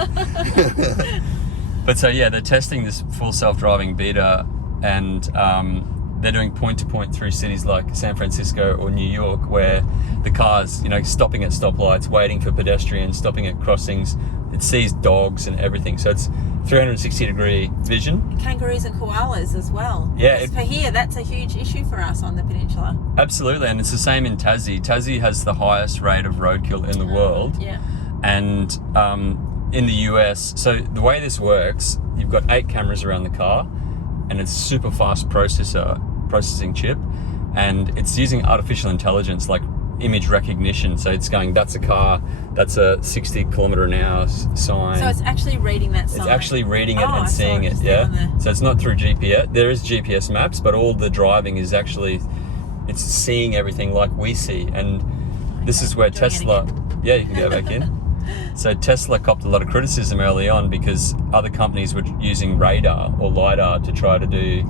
But so, yeah, they're testing this full self-driving beta, and they're doing point-to-point through cities like San Francisco or New York, where the car's, you know, stopping at stoplights, waiting for pedestrians, stopping at crossings. It sees dogs and everything. So it's 360-degree vision. Kangaroos and koalas as well. Yeah. Because for here, that's a huge issue for us on the peninsula. Absolutely, and it's the same in Tassie. Tassie has the highest rate of roadkill in the world. Yeah. And in the US, so the way this works, you've got 8 cameras around the car, and it's super fast processing chip, and it's using artificial intelligence like image recognition. So it's going, that's a car, that's a 60 kilometre an hour sign. So it's actually reading that sign. It's actually reading it and seeing it, yeah. So it's not through GPS. There is GPS maps, but all the driving is actually, it's seeing everything like we see. And this is where Tesla, yeah, you can go back in. So Tesla copped a lot of criticism early on because other companies were using radar or LiDAR to try to do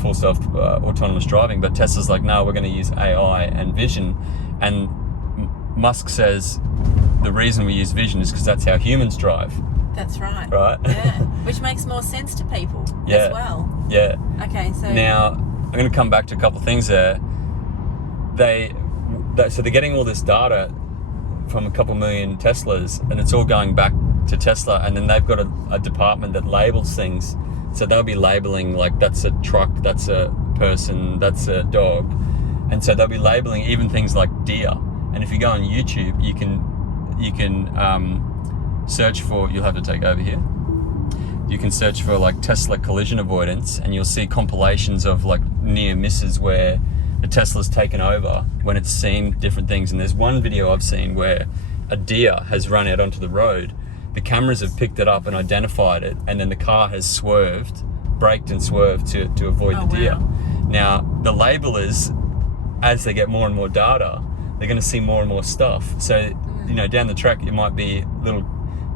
full autonomous driving, but Tesla's like, no, we're going to use AI and vision. And Musk says the reason we use vision is because that's how humans drive. That's right. Right? Yeah. Which makes more sense to people as well. Yeah. Okay, so now I'm going to come back to a couple of things there. So they're getting all this data from a couple million Teslas, and it's all going back to Tesla, and then they've got a department that labels things. So they'll be labeling like, that's a truck, that's a person, that's a dog. And so they'll be labeling even things like deer. And if you go on YouTube, you can search for, you'll have to take over here. You can search for like Tesla collision avoidance, and you'll see compilations of like near misses where a Tesla's taken over when it's seen different things. And there's one video I've seen where a deer has run out onto the road. The cameras have picked it up and identified it, and then the car has braked and swerved to avoid the deer. Wow. Now, the labelers, as they get more and more data, they're going to see more and more stuff. So, down the track, it might be little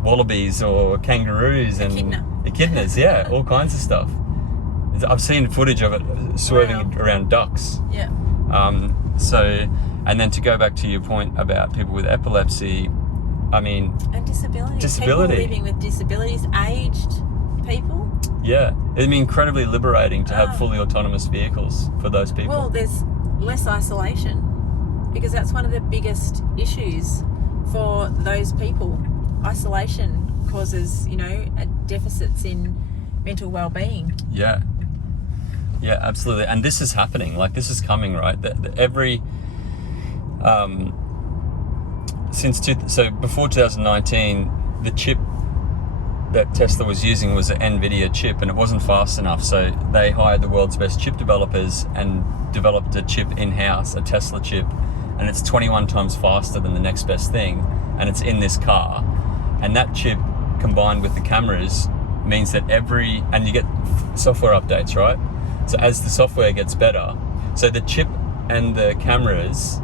wallabies or kangaroos and echidnas, yeah, all kinds of stuff. I've seen footage of it swerving around ducks. Yeah. And then to go back to your point about people with epilepsy, I mean... And disabilities. People living with disabilities, aged people. Yeah. It'd be incredibly liberating to have fully autonomous vehicles for those people. Well, there's less isolation, because that's one of the biggest issues for those people. Isolation causes, deficits in mental well-being. Yeah. Yeah, absolutely. And this is happening. Like, this is coming, right? So before 2019, the chip that Tesla was using was an NVIDIA chip, and it wasn't fast enough. So they hired the world's best chip developers and developed a chip in-house, a Tesla chip, and it's 21 times faster than the next best thing. And it's in this car. And that chip combined with the cameras means that and you get software updates, right? So as the software gets better, so the chip and the cameras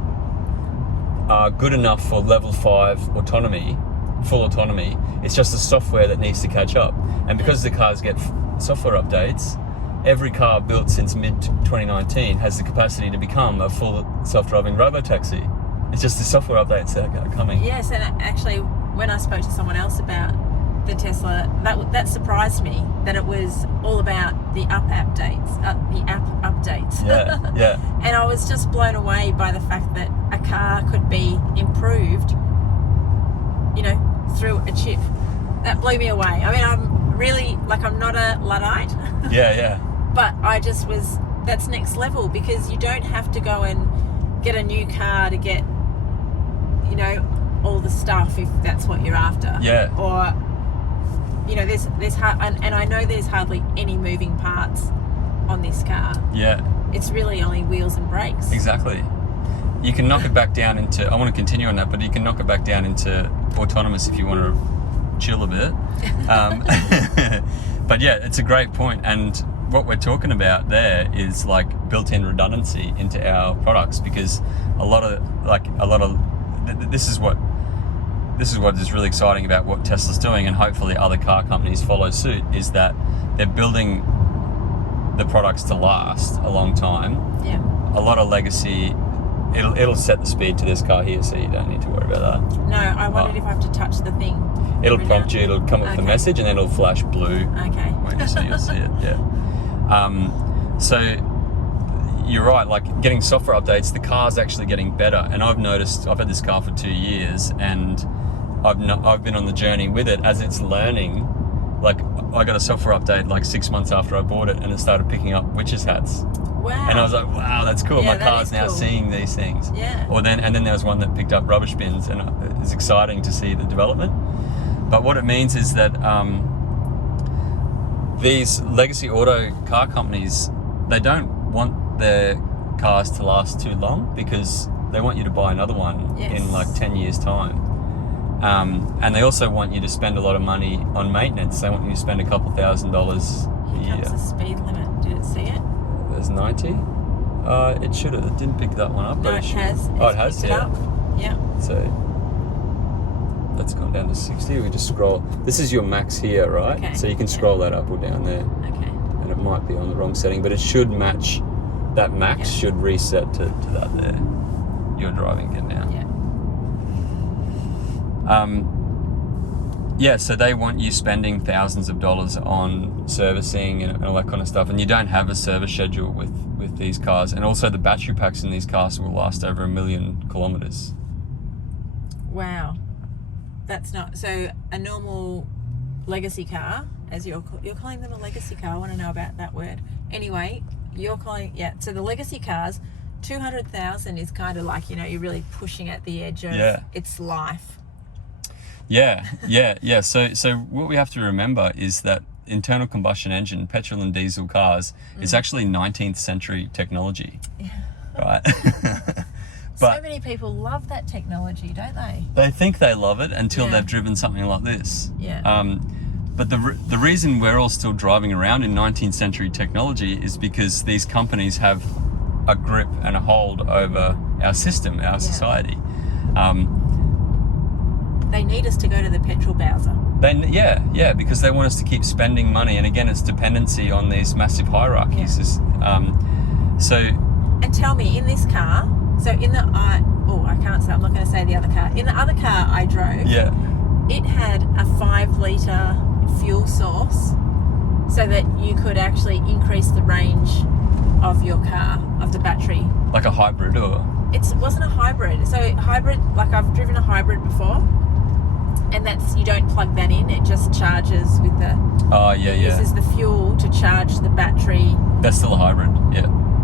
are good enough for level 5 autonomy, full autonomy. It's just the software that needs to catch up. And because the cars get software updates, every car built since mid-2019 has the capacity to become a full self-driving robo-taxi. It's just the software updates that are coming. Yes, and actually, when I spoke to someone else about the Tesla, that surprised me, that it was all about the app updates. Yeah, yeah. And I was just blown away by the fact that a car could be improved, through a chip. That blew me away. I mean, I'm really, I'm not a Luddite. Yeah. But that's next level, because you don't have to go and get a new car to get, all the stuff, if that's what you're after. Yeah. Or, and I know there's hardly any moving parts on this car. Yeah. It's really only wheels and brakes. Exactly. You can knock it back down into, I want to continue on that, but you can knock it back down into autonomous if you want to chill a bit. But yeah, it's a great point. And what we're talking about there is built-in redundancy into our products, because this is what is really exciting about what Tesla's doing, and hopefully other car companies follow suit, is that they're building the products to last a long time. Yeah. A lot of legacy. It'll set the speed to this car here, so you don't need to worry about that. No, I wondered if I have to touch the thing. It'll prompt you. It'll come up with a message, and then it'll flash blue. Okay. So you'll see it. Yeah. So you're right. Getting software updates, the car's actually getting better. And I've noticed. I've had this car for 2 years, and I've been on the journey with it as it's learning. I got a software update 6 months after I bought it, and it started picking up witches' hats. Wow. And I was like, wow, that's cool. Yeah, My car's now seeing these things. Yeah. And then there was one that picked up rubbish bins, and it's exciting to see the development. But what it means is that these legacy auto car companies, they don't want their cars to last too long, because they want you to buy another one in 10 years' time. And they also want you to spend a lot of money on maintenance. They want you to spend a couple $1,000s a year. Here comes the speed limit. Did it see it? There's 90. It should have. It didn't pick that one up. No, it has. Oh, it has. Yeah. Yeah. So that's gone down to 60. We just scroll. This is your max here, right? Okay. So you can scroll that up or down there. Okay. And it might be on the wrong setting, but it should match. That max should reset to that there. You're driving it now. Yeah. So they want you spending thousands of dollars on servicing and all that kind of stuff, and you don't have a service schedule with these cars. And also the battery packs in these cars will last over 1 million kilometers. Wow. That's not... So a normal legacy car, as you're calling them a legacy car, I want to know about that word. Anyway, you're calling... Yeah, so the legacy cars, 200,000 is kind of you're really pushing at the edge of its life. Yeah. So what we have to remember is that internal combustion engine, petrol and diesel cars, is actually 19th century technology, right? So many people love that technology, don't they? They think they love it until they've driven something like this. Yeah. But the reason we're all still driving around in 19th century technology is because these companies have a grip and a hold over our system, our society. They need us to go to the petrol bowser. Because they want us to keep spending money, and again, it's dependency on these massive hierarchies. And tell me, in this car, so in the I can't say, I'm not going to say the other car. In the other car I drove, it had a 5-litre fuel source, so that you could actually increase the range of your car, of the battery. Like a hybrid, or? It wasn't a hybrid. So hybrid, like I've driven a hybrid before, and that's, you don't plug that in, it just charges with the... It uses the fuel to charge the battery. That's still a hybrid,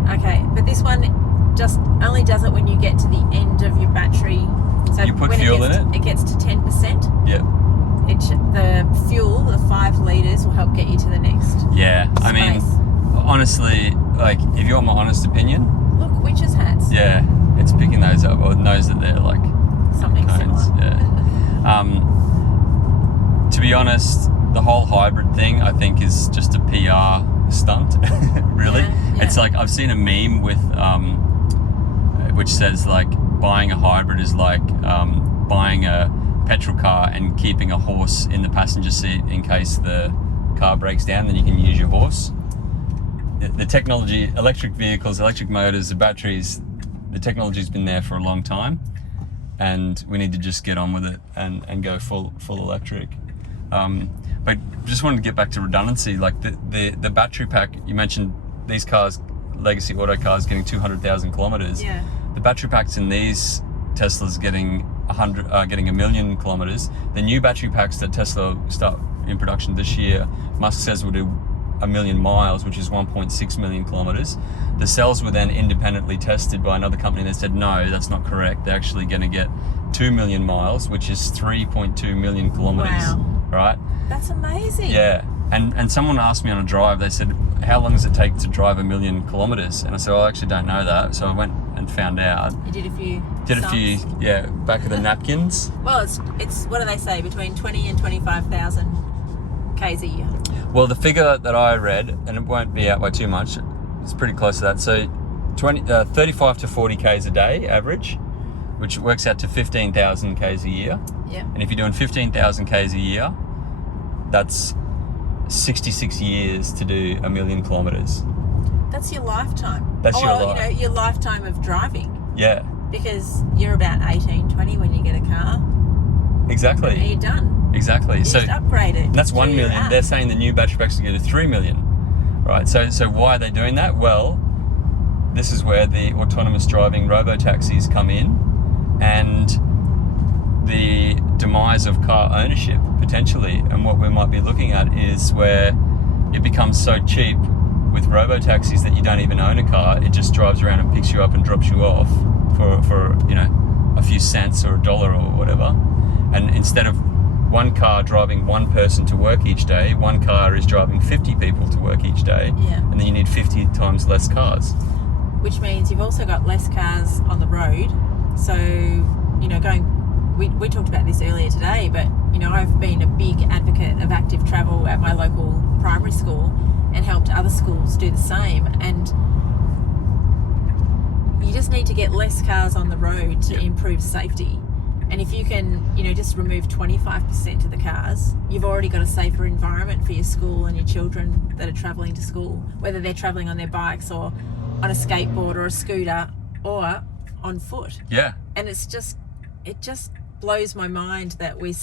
Okay, but this one just only does it when you get to the end of your battery. So you put when fuel in it? It gets to 10%. Yeah. The fuel, the 5 litres, will help get you to the next space. I mean, honestly, like, if you want my honest opinion... Look, witches' hats. Yeah, it's picking those up, or knows that they're like... Something cones. similar. To be honest, the whole hybrid thing, I think, is just a PR stunt, really. It's like, I've seen a meme with... which says, like, buying a hybrid is like buying a petrol car and keeping a horse in the passenger seat in case the car breaks down, then you can use your horse. The technology, electric vehicles, electric motors, the batteries, the technology's been there for a long time, and we need to just get on with it and go full electric. But just wanted to get back to redundancy, like the battery pack, you mentioned these cars, legacy auto cars, getting 200,000 kilometers. Yeah. The battery packs in these Teslas getting 1 million kilometers. The new battery packs that Tesla start in production this year, Musk says will do 1 million miles, which is 1.6 million kilometers. The cells were then independently tested by another company that said, no, that's not correct. They're actually going to get 2 million miles, which is 3.2 million kilometers. Wow. Right? That's amazing. Yeah. And someone asked me on a drive, they said, how long does it take to drive 1 million kilometers? And I said, I actually don't know that. So I went and found out. You did a few back of the napkins. Well, it's what do they say, between 20 and 25,000 Ks a year. Well, the figure that I read, and it won't be out by too much, it's pretty close to that. So 35 to 40 Ks a day average, which works out to 15,000 Ks a year. Yeah. And if you're doing 15,000 Ks a year, that's 66 years to do 1 million kilometers. That's your lifetime. That's your life. You know, your lifetime of driving. Yeah. Because you're about 18, 20 when you get a car. Exactly. And you're done. Exactly. You just upgrade it. That's 1 million. They're saying the new battery packs are going to 3 million. Right. So why are they doing that? Well, this is where the autonomous driving robo taxis come in, and the demise of car ownership potentially. And what we might be looking at is where it becomes so cheap with robo taxis that you don't even own a car. It just drives around and picks you up and drops you off for a few cents or $1 or whatever. And instead of one car driving one person to work each day, one car is driving 50 people to work each day. Yeah. And then you need 50 times less cars. Which means you've also got less cars on the road. So, we talked about this earlier today, but, I've been a big advocate of active travel at my local primary school and helped other schools do the same. And you just need to get less cars on the road to improve safety. And if you can, just remove 25% of the cars, you've already got a safer environment for your school and your children that are travelling to school, whether they're travelling on their bikes or on a skateboard or a scooter or on foot. Yeah. And it just blows my mind that we're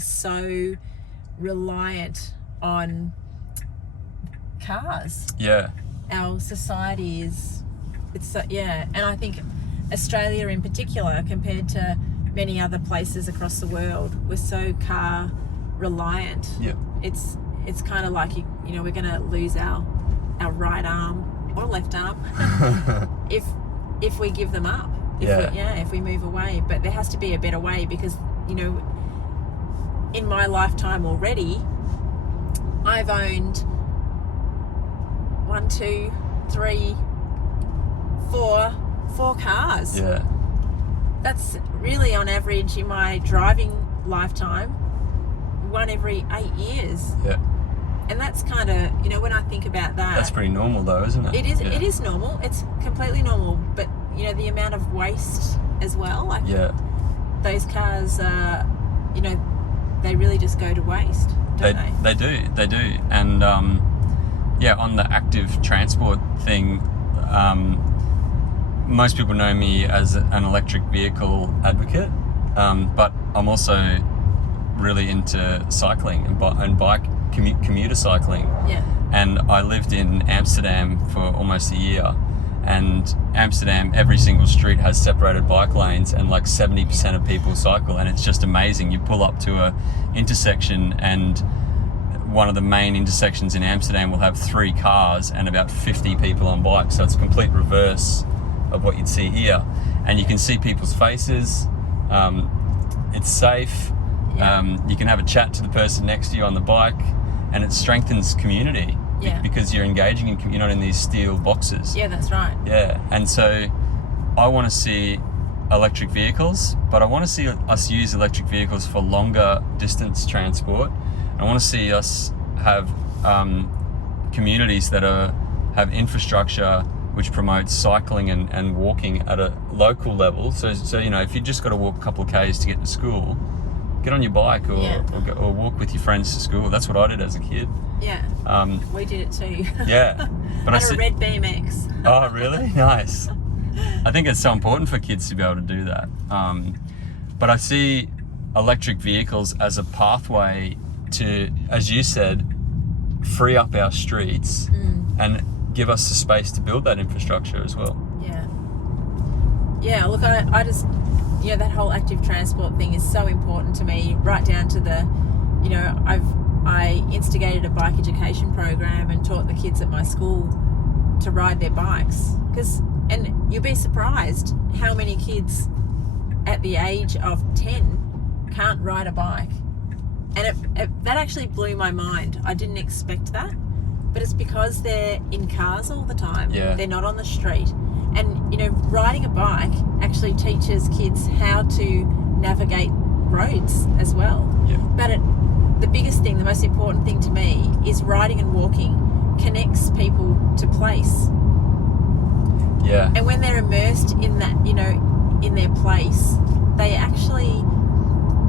so reliant on cars. Yeah. Our society and I think Australia in particular, compared to many other places across the world, we're so car reliant. Yeah. It's kind of like we're going to lose our right arm or left arm if we give them up. If we move away. But there has to be a better way, because in my lifetime already I've owned 1, 2, 3, 4 cars. Yeah. That's really on average in my driving lifetime, 1 every 8 years. Yeah. And that's kind of, you know, when I think about that, That's pretty normal though, isn't it? it is. Yeah. It is normal. It's completely normal. But you know, the amount of waste as well. Like Yeah. those cars, you know, they really just go to waste, don't they? They do. And yeah, on the active transport thing, most people know me as an electric vehicle advocate, but I'm also really into cycling and bike commuter cycling. Yeah. And I lived in Amsterdam for almost a year, and Amsterdam, every single street has separated bike lanes, and like 70% of people cycle, and it's just amazing. You pull up to a intersection, and one of the main intersections in Amsterdam will have 3 cars and about 50 people on bikes, so it's a complete reverse of what you'd see here. And you can see people's faces. It's safe. Yeah. You can have a chat to the person next to you on the bike, and it strengthens community. Yeah. Because you're engaging in, you're not in these steel boxes. Yeah, that's right. Yeah, and so I want to see electric vehicles, but I want to see us use electric vehicles for longer distance transport. I want to see us have communities that have infrastructure which promotes cycling and walking at a local level. So you know, if you just got to walk a couple of k's to get to school, get on your bike or walk with your friends to school. That's what I did as a kid. Yeah. We did it too. Yeah. But I had a red BMX. Oh, really? Nice. I think it's so important for kids to be able to do that. But I see electric vehicles as a pathway to, as you said, free up our streets and give us the space to build that infrastructure as well. Yeah. Yeah, look, I just, you know, that whole active transport thing is so important to me, right down to the, you know, I instigated a bike education program and taught the kids at my school to ride their bikes. And you'll be surprised how many kids at the age of 10 can't ride a bike. And that actually blew my mind. I didn't expect that. But it's because they're in cars all the time. Yeah. They're not on the street. And, you know, riding a bike actually teaches kids how to navigate roads as well. Yeah. But the biggest thing, the most important thing to me is riding and walking connects people to place. Yeah. And when they're immersed in that, you know, in their place, they actually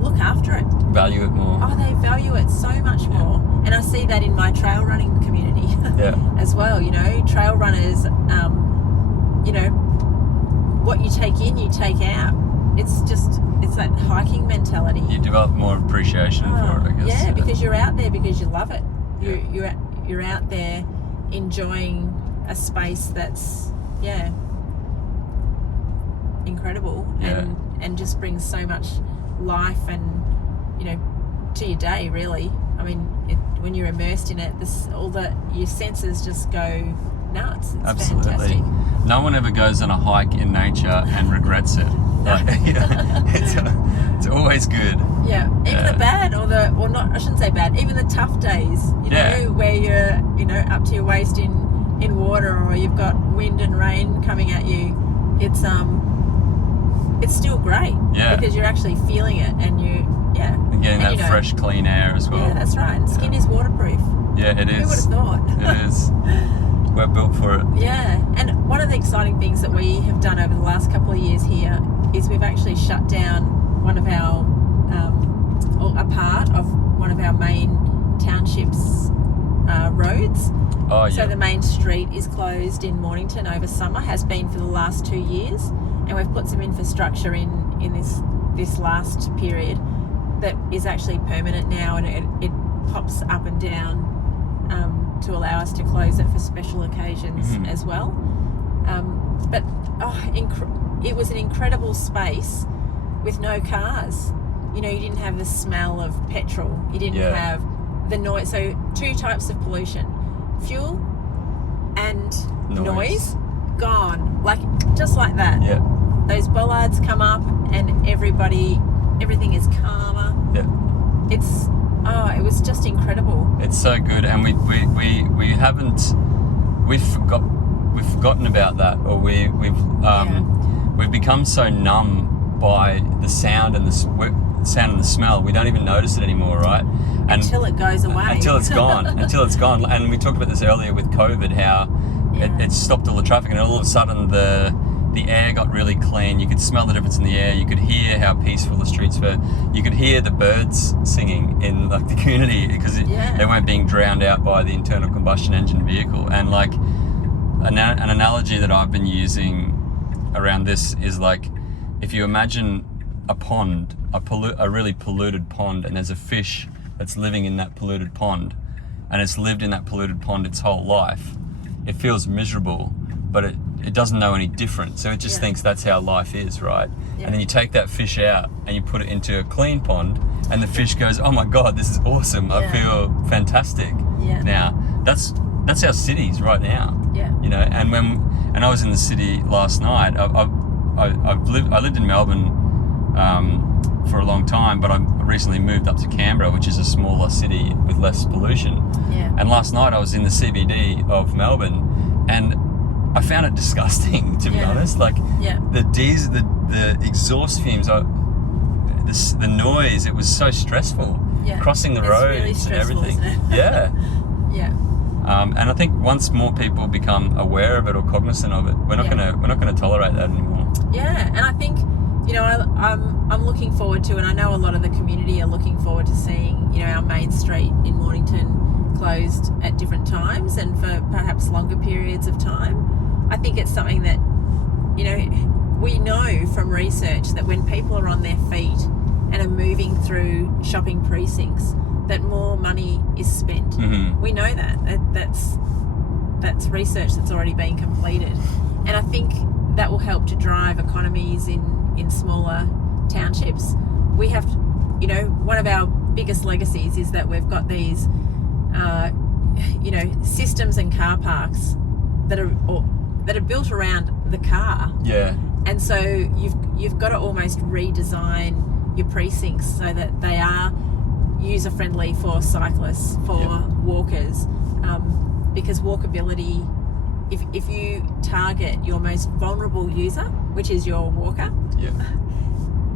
look after it. Value it more. Oh, they value it so much more. And I see that in my trail running community as well. You know, trail runners, you know, what you take in, you take out. It's that hiking mentality. You develop more appreciation for it, I guess. Yeah, because you're out there because you love it. You're out there enjoying a space that's incredible and just brings so much life and, you know, to your day, really. I mean, when you're immersed in it, your senses just go nuts. It's Absolutely. fantastic. No one ever goes on a hike in nature and regrets it. Like, it's always good. Yeah, even the bad or not, I shouldn't say bad, even the tough days, you know, where you're, you know, up to your waist in water, or you've got wind and rain coming at you, it's still great. Yeah. Because you're actually feeling it and and getting that fresh, clean air as well. Yeah, that's right. And skin is waterproof. Yeah, it is. Who would have thought? It is. We're built for it. Yeah, and one of the exciting things that we have done over the last couple of years here is we've actually shut down one of our, or a part of one of our main townships roads. Oh, yeah. So the main street is closed in Mornington over summer, has been for the last 2 years, and we've put some infrastructure in this last period that is actually permanent now, and it pops up and down to allow us to close it for special occasions as well. But it was an incredible space with no cars. You know, you didn't have the smell of petrol. You didn't have the noise. So 2 types of pollution: fuel and noise. Gone. Like, just like that. Yeah. Those bollards come up and everything is calmer. Yeah. Oh, it was just incredible. It's so good, and we've forgotten about that, or we've become so numb by the sound and the smell. We don't even notice it anymore, right? Until it goes away. Until it's gone. And we talked about this earlier with COVID, how it stopped all the traffic, and all of a sudden the air got really clean. You could smell the difference in the air. You could hear how peaceful the streets were. You could hear the birds singing in like the community because they weren't being drowned out by the internal combustion engine vehicle. And like an analogy that I've been using around this is like, if you imagine a pond, a really polluted pond, and there's a fish that's living in that polluted pond, and it's lived in that polluted pond its whole life. It feels miserable, but it doesn't know any different, so it just thinks that's how life is, right? And then you take that fish out and you put it into a clean pond, and the fish goes, oh my God, this is awesome. I feel fantastic. Now that's our cities right now. You know, and I was in the city last night. I lived in Melbourne for a long time, but I recently moved up to Canberra, which is a smaller city with less pollution. And last night I was in the CBD of Melbourne, and I found it disgusting, to be honest. Like the exhaust fumes, the noise, it was so stressful. Crossing the roads really stressful, and everything. And I think once more people become aware of it or cognizant of it, we're not gonna tolerate that anymore. And I think, you know, I'm looking forward to, and I know a lot of the community are looking forward to seeing, you know, our main street in Mornington closed at different times and for perhaps longer periods of time. I think it's something that, you know, we know from research that when people are on their feet and are moving through shopping precincts, that more money is spent. We know that. That's research that's already been completed. And I think that will help to drive economies in smaller townships. We have, you know, one of our biggest legacies is that we've got these, you know, systems and car parks that are built around the car. And so you've got to almost redesign your precincts so that they are user friendly for cyclists, for walkers, because walkability, if you target your most vulnerable user, which is your walker,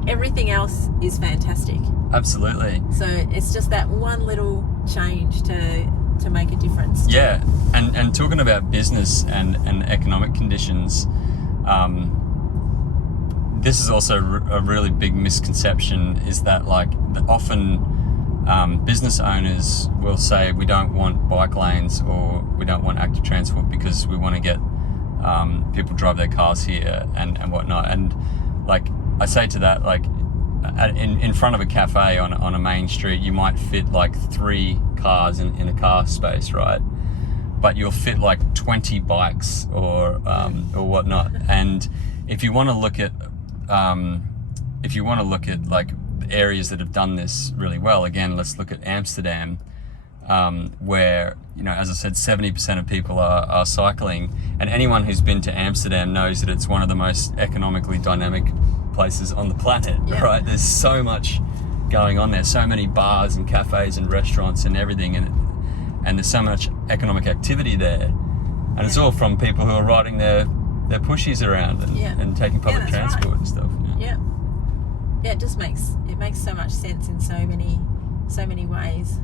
everything else is fantastic. Absolutely. So it's just that one little change to make a difference. And talking about business and economic conditions, this is also a really big misconception, is that like often business owners will say we don't want bike lanes or we don't want active transport because we want to get people drive their cars here and whatnot. And like I say to that, like in front of a cafe on a main street, you might fit like 3 cars in a car space, right? But you'll fit like 20 bikes or whatnot. And if you want to look at like areas that have done this really well, again, let's look at Amsterdam, where, you know, as I said, 70% of people are cycling, and anyone who's been to Amsterdam knows that it's one of the most economically dynamic places on the planet, right? There's so much going on there, so many bars and cafes and restaurants and everything, and there's so much economic activity there, and it's all from people who are riding their pushies around and taking public transport and stuff. It just makes so much sense in so many ways.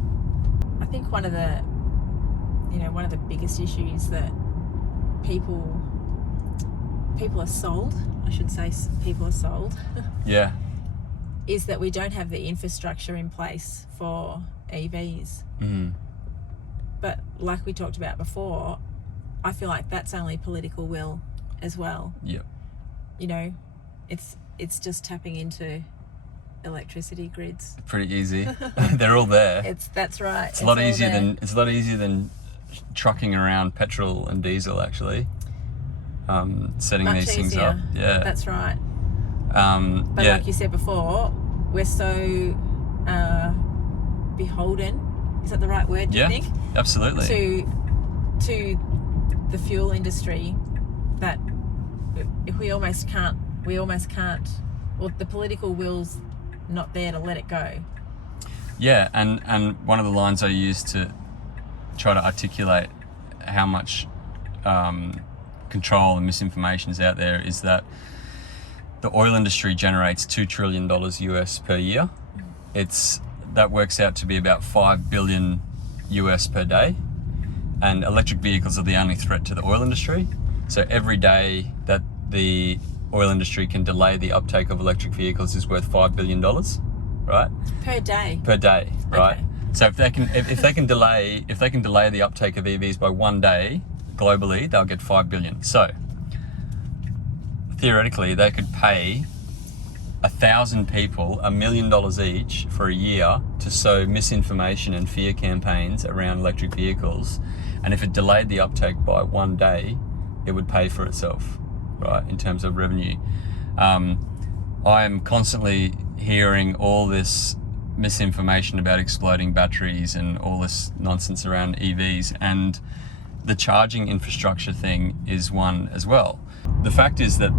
I think one of the biggest issues that people are sold, I should say, people are sold. Is that we don't have the infrastructure in place for EVs. But like we talked about before, I feel like that's only political will as well. You know, it's just tapping into electricity grids. Pretty easy. They're all there. That's right. It's a lot easier than trucking around petrol and diesel, actually. Setting much these easier. Things up. That's right. But like you said before, we're so beholden. Is that the right word? Do you think? Absolutely. To the fuel industry, that we almost can't. Well, the political will's not there to let it go. Yeah, and one of the lines I use to try to articulate how much control and misinformation is out there is that the oil industry generates $2 trillion US per year. That works out to be about $5 billion US per day. And electric vehicles are the only threat to the oil industry. So every day that the oil industry can delay the uptake of electric vehicles is worth $5 billion, right? Per day. Per day, right? Okay. So if they can delay the uptake of EVs by 1 day globally, they'll get $5 billion. So theoretically, they could pay 1,000 people $1 million each for a year to sow misinformation and fear campaigns around electric vehicles, and if it delayed the uptake by 1 day, it would pay for itself, right, in terms of revenue. I'm constantly hearing all this misinformation about exploding batteries and all this nonsense around EVs, and the charging infrastructure thing is one as well. The fact is that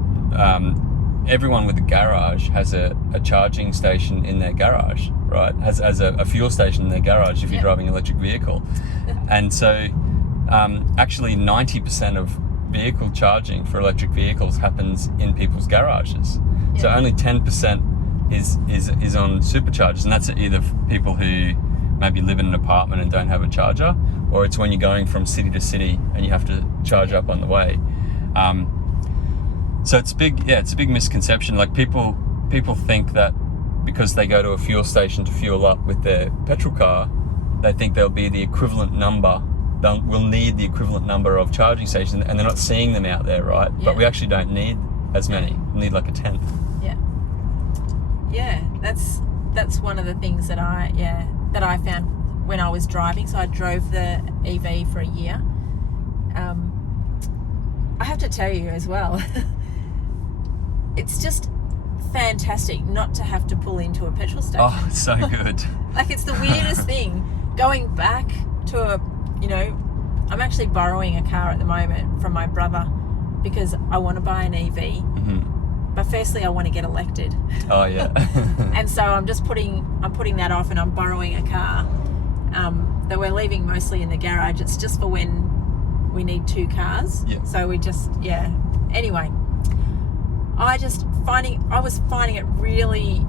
everyone with a garage has a charging station in their garage, right? Has a fuel station in their garage if you're driving an electric vehicle. And so actually 90% of vehicle charging for electric vehicles happens in people's garages. Yeah. So only 10% is on superchargers, and that's either people who maybe live in an apartment and don't have a charger, or it's when you're going from city to city and you have to charge up on the way. So it's a big misconception. Like people think that because they go to a fuel station to fuel up with their petrol car, they think there'll be the equivalent number. We'll need the equivalent number of charging stations, and they're not seeing them out there, right? Yeah. But we actually don't need as many. We need like a 10th. Yeah, that's one of the things that I found when I was driving. So I drove the EV for a year. I have to tell you as well, it's just fantastic not to have to pull into a petrol station. Oh, it's so good. Like, it's the weirdest thing. Going back to I'm actually borrowing a car at the moment from my brother because I want to buy an EV. Mm-hmm. But firstly, I want to get elected. Oh, yeah. And so I'm putting that off, and I'm borrowing a car that we're leaving mostly in the garage. It's just for when we need 2 cars. Yeah. So we just, Anyway, I was finding it really,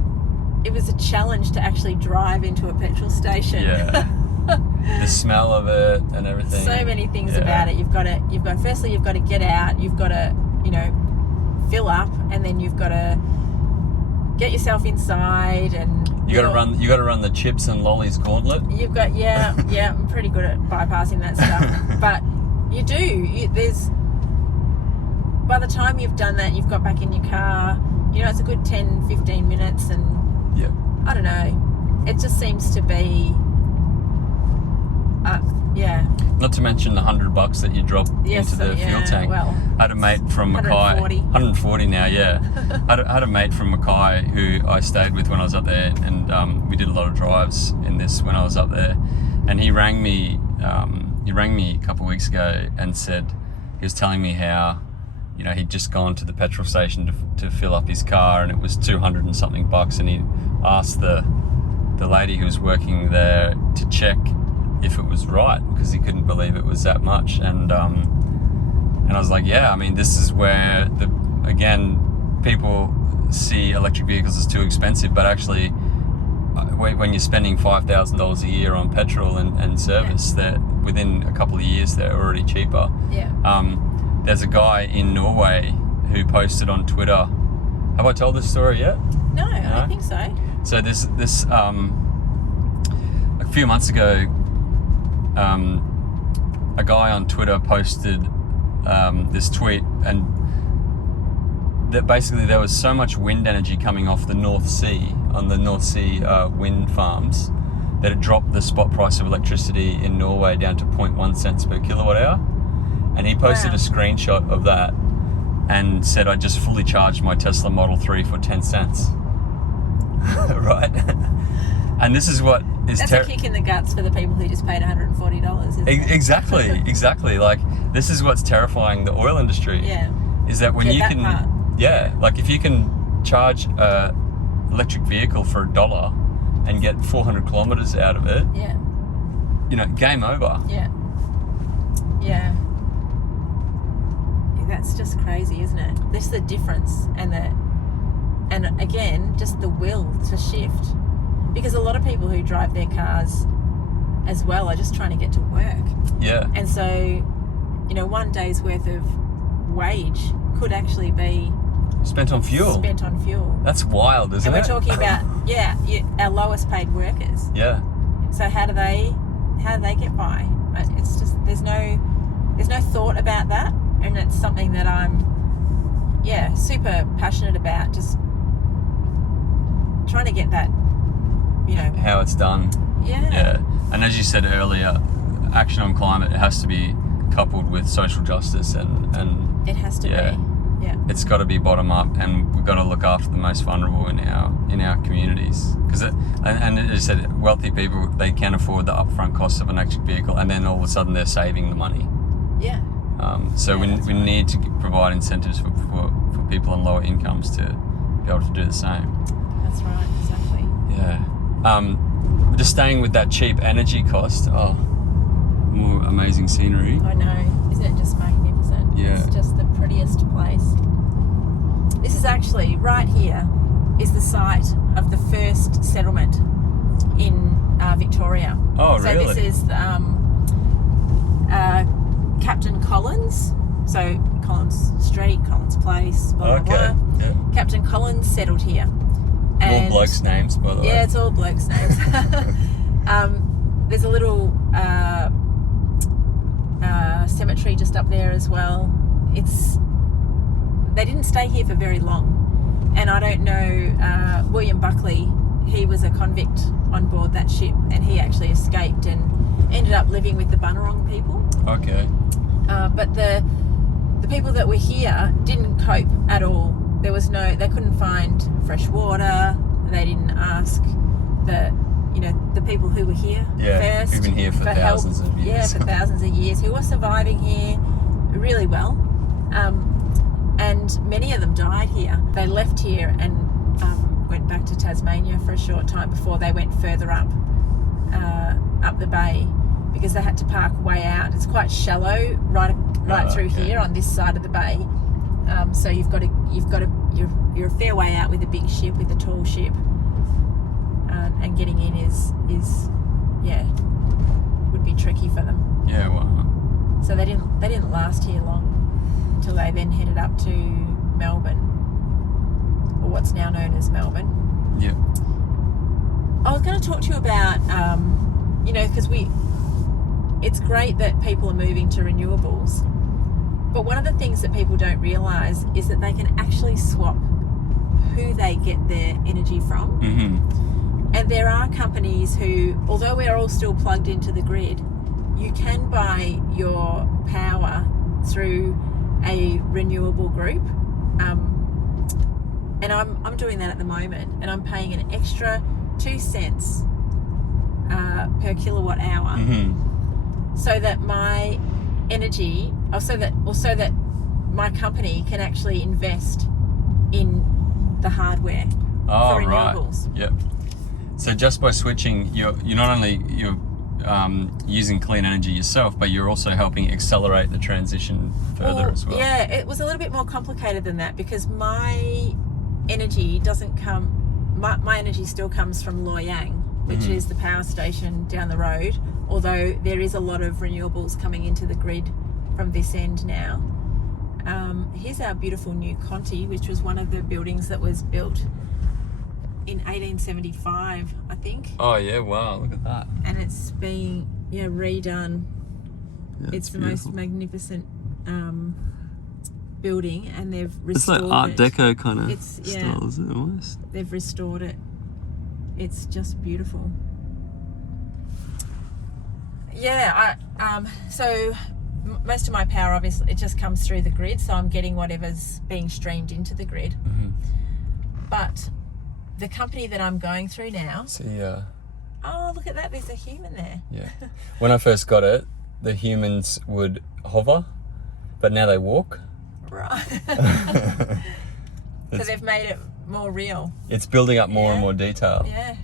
it was a challenge to actually drive into a petrol station. Yeah. The smell of it and everything. So many things about it. Firstly, you've got to get out. You've got to, fill up, and then you've got to get yourself inside, and you got to run the chips and lollies gauntlet. You've got I'm pretty good at bypassing that stuff. But you do. By the time you've done that, you've got back in your car. It's a good 10-15 minutes, and I don't know. It just seems to be. Not to mention the $100 that you drop into the fuel tank. Well, I had a mate from Mackay. 140 now, yeah. I had a mate from Mackay who I stayed with when I was up there, and we did a lot of drives in this when I was up there. And he rang me a couple of weeks ago and said, he was telling me how, he'd just gone to the petrol station to fill up his car, and it was 200 and something bucks, and he asked the lady who was working there to check if it was right, because he couldn't believe it was that much. And I was like, this is where people see electric vehicles as too expensive, but actually when you're spending $5,000 a year on petrol and service, that within a couple of years they're already cheaper. There's a guy in Norway who posted on Twitter. Have I told this story yet? No, I don't think so. So this a few months ago, a guy on Twitter posted this tweet, and that basically there was so much wind energy coming off the North Sea, on the North Sea wind farms, that it dropped the spot price of electricity in Norway down to 0.1 cents per kilowatt hour. And he posted a screenshot of that and said, I just fully charged my Tesla Model 3 for 10 cents. Right? And this is what is... That's a kick in the guts for the people who just paid $140, isn't it? Exactly. Like, this is what's terrifying the oil industry. Yeah. Is that when you that can... part. Yeah, like if you can charge a electric vehicle for $1 and get 400 kilometres out of it, Yeah. you know, game over. Yeah. Yeah. That's just crazy, isn't it? This is the difference, and again, just the will to shift. Because a lot of people who drive their cars as well are just trying to get to work. Yeah. And so, you know, one day's worth of wage could actually be Spent on fuel. That's wild, isn't it? And we're talking about, our lowest paid workers. Yeah. So how do they get by? It's just, there's no thought about that. And it's something that I'm, super passionate about. Just trying to get that, you know. How it's done. Yeah. Yeah. And as you said earlier, action on climate, it has to be coupled with social justice and it has to be. Yeah. It's got to be bottom up, and we've got to look after the most vulnerable in our communities. Because and as you said, wealthy people, they can afford the upfront cost of an electric vehicle, and then all of a sudden they're saving the money. Yeah. So we need to provide incentives for people on lower incomes to be able to do the same. That's right, exactly. Yeah. Just staying with that cheap energy cost. Oh, more amazing scenery. I know. Isn't it just magnificent? Yeah. It's just the prettiest place. This is actually, right here, is the site of the first settlement in Victoria. Oh, so really? So this is Captain Collins. So Collins Street, Collins Place, blah, blah, blah. Yeah. Captain Collins settled here. All blokes' names, by the way. Yeah, it's all blokes' names. There's a little cemetery just up there as well. They didn't stay here for very long, and I don't know. William Buckley, he was a convict on board that ship, and he actually escaped and ended up living with the Bunurong people. Okay. But the people that were here didn't cope at all. They couldn't find fresh water. They didn't ask the people who were here first. Who've been here for thousands of years. Yeah, for thousands of years, who were surviving here really well. And many of them died here. They left here and went back to Tasmania for a short time before they went further up the bay, because they had to park way out. It's quite shallow right through here on this side of the bay. So you're a fair way out with a big ship, with a tall ship, and getting in is would be tricky for them. Yeah, wow. So they didn't last here long until they then headed up to Melbourne, or what's now known as Melbourne. Yeah. I was going to talk to you about, because it's great that people are moving to renewables, but one of the things that people don't realise is that they can actually swap who they get their energy from. Mm-hmm. And there are companies who, although we're all still plugged into the grid, you can buy your power through a renewable group. And I'm doing that at the moment, and I'm paying an extra 2 cents per kilowatt hour, so that my energy, so that my company can actually invest in the hardware for renewables. Right. Yep. So just by switching, you're not only using clean energy yourself, but you're also helping accelerate the transition further as well. Yeah, it was a little bit more complicated than that, because my energy doesn't come. My energy still comes from Loy Yang, which is the power station down the road. Although there is a lot of renewables coming into the grid from this end now. Here's our beautiful new Conti, which was one of the buildings that was built in 1875, I think. Oh yeah, wow, look at that. And it's being redone. Yeah, it's the beautiful. most magnificent building, and they've restored It's like Art Deco kind of style, is it almost? They've restored it. It's just beautiful. Yeah, so most of my power, obviously, it just comes through the grid, so I'm getting whatever's being streamed into the grid. But the company that I'm going through now... Oh, look at that, there's a human there. Yeah. When I first got it, the humans would hover, but now they walk. Right. So they've made it more real. It's building up more and more detail. Yeah.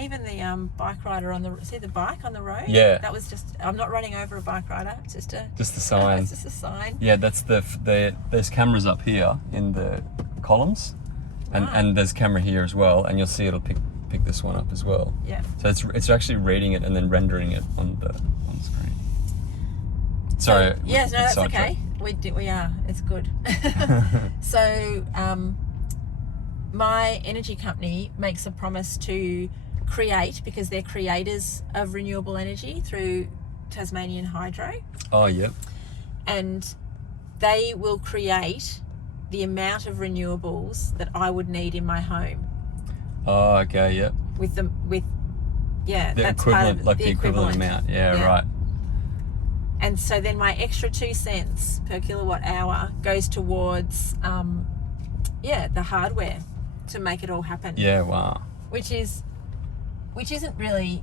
even the bike rider on the bike on the road. Yeah. That was just. I'm not running over a bike rider. It's just a. Just the sign. It's just a sign. Yeah, that's there's cameras up here in the columns, and there's a camera here as well, and you'll see it'll pick this one up as well. Yeah. So it's actually reading it and then rendering it on the screen. Sorry. Yes, no, that's okay. We are. It's good. So, my energy company makes a promise to create, because they're creators of renewable energy through Tasmanian Hydro. Oh, yep. And they will create the amount of renewables that I would need in my home. Oh, okay, yep. The that's equivalent, the equivalent amount. Yeah, right. And so then my extra 2 cents per kilowatt hour goes towards, the hardware to make it all happen. Yeah, wow. Which isn't really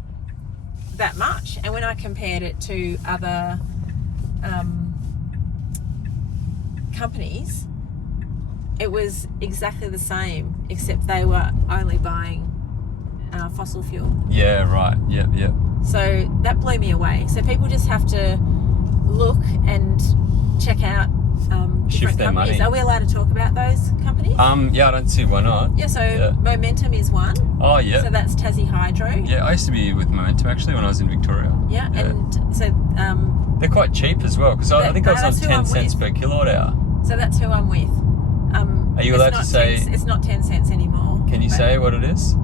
that much. And when I compared it to other companies, it was exactly the same, except they were only buying fossil fuel. Yeah, right. Yep. So that blew me away. So people just have to look and check out different their companies. money. Are we allowed to talk about those companies? Yeah, I don't see why not. Yeah, so Momentum is one. Oh, yeah. So that's Tassie Hydro. Yeah, I used to be with Momentum actually when I was in Victoria. Yeah. And so... they're quite cheap as well, because I think I was on 10 cents per kilowatt hour. So that's who I'm with. Are you allowed to say... It's not 10 cents anymore. Can you say what it is?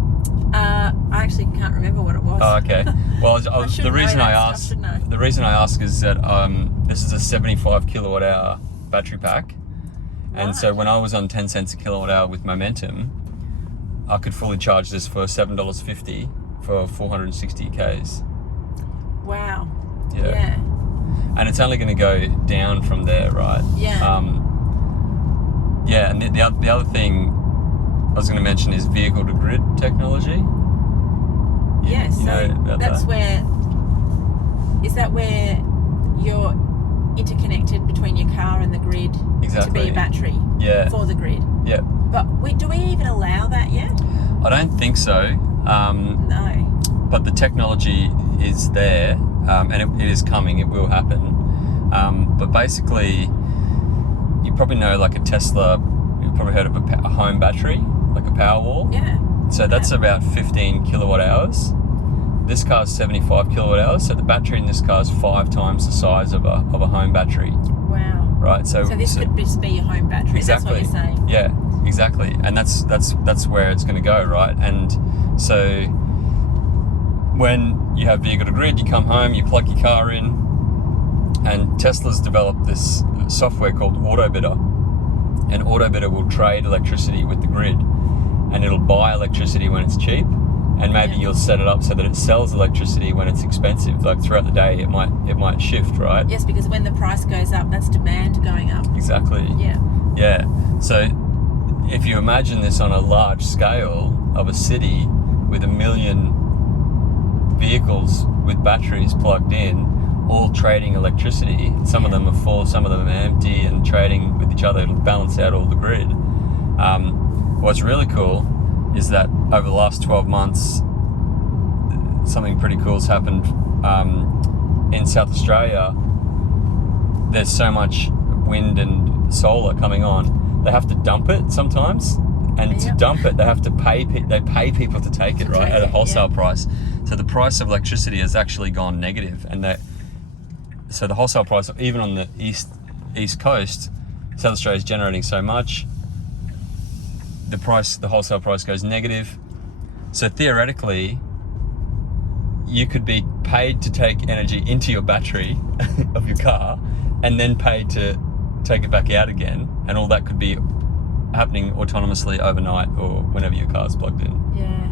I actually can't remember what it was. Oh, okay. Well, the reason I ask is that this is a 75 kilowatt hour battery pack, and so when I was on 10 cents a kilowatt hour with Momentum, I could fully charge this for $7.50 for 460 k's. Wow. Yeah. And it's only going to go down from there, right? Yeah. And the other thing I was going to mention is vehicle to grid technology. Yes. Is that where you're interconnected between your car and the grid to be a battery for the grid? Yeah. But do we even allow that yet? I don't think so. No. But the technology is there, and it is coming. It will happen. But basically, you probably know, like a Tesla. You've probably heard of a home battery, like a Powerwall. Yeah. So that's about 15 kilowatt hours. This car's 75 kilowatt hours. So the battery in this car is 5 times the size of a home battery. Wow. Right. So this could just be your home battery. Exactly. That's what you're saying. Yeah. Exactly. And that's where it's going to go, right? And so when you have vehicle to grid, you come home, you plug your car in, and Tesla's developed this software called Autobidder. And Autobidder will trade electricity with the grid, and it'll buy electricity when it's cheap, and maybe you'll set it up so that it sells electricity when it's expensive. Like throughout the day, it might shift, right? Yes, because when the price goes up, that's demand going up. Exactly. Yeah. So if you imagine this on a large scale of a city with 1 million vehicles with batteries plugged in, all trading electricity. Some of them are full, some of them are empty, and trading with each other. It'll balance out all the grid. What's really cool is that over the last 12 months, something pretty cool has happened in South Australia. There's so much wind and solar coming on. They have to dump it sometimes, and to dump it, they have to pay people to take it, right, at a wholesale price. So the price of electricity has actually gone negative, and so the wholesale price, even on the east coast, South Australia is generating so much, the wholesale price goes negative. So theoretically, you could be paid to take energy into your battery of your car, and then paid to take it back out again, and all that could be happening autonomously overnight or whenever your car's plugged in. Yeah.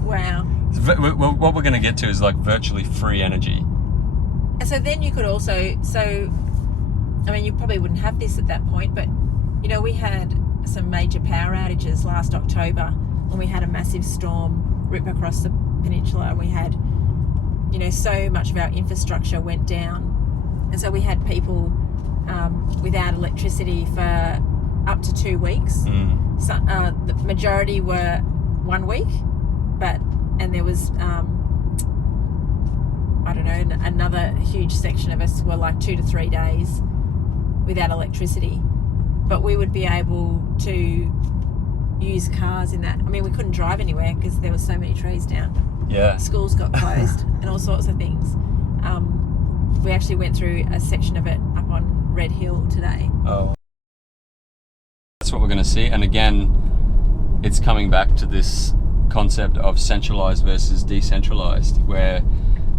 Wow. What we're going to get to is like virtually free energy. And so then you could also, I mean, you probably wouldn't have this at that point, but, you know, we had some major power outages last October when we had a massive storm rip across the peninsula, and we had, you know, so much of our infrastructure went down. And so we had people without electricity for up to 2 weeks. So, the majority were 1 week, but and there was I don't know, another huge section of us were like 2 to 3 days without electricity, but we would be able to use cars in that. I mean, we couldn't drive anywhere because there were so many trees down. Yeah. Schools got closed and all sorts of things. We actually went through a section of it up on Red Hill today. Oh. That's what we're going to see. And again, it's coming back to this concept of centralized versus decentralized, where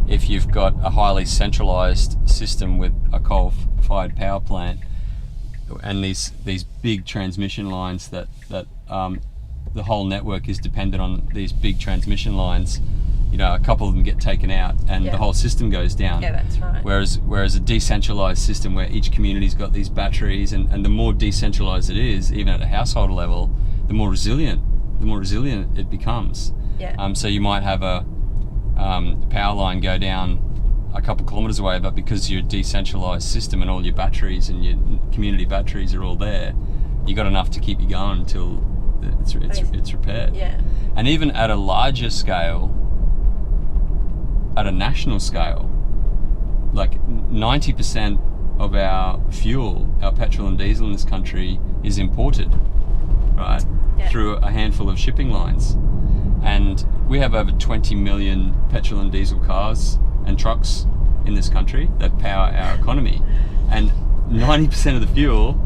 if you've got a highly centralized system with a coal-fired power plant and these big transmission lines that the whole network is dependent on these big transmission lines, you know, a couple of them get taken out and the whole system goes down. Yeah, that's right. Whereas a decentralized system where each community's got these batteries, and the more decentralized it is, even at a household level, the more resilient it becomes. Yeah. So you might have a power line go down a couple kilometers away, but because you're a decentralized system and all your batteries and your community batteries are all there, you got enough to keep you going until it's repaired. Yeah. And even at a larger scale, at a national scale, like 90% of our fuel, our petrol and diesel in this country is imported, right? Yeah. Through a handful of shipping lines. And we have over 20 million petrol and diesel cars and trucks in this country that power our economy. And 90% of the fuel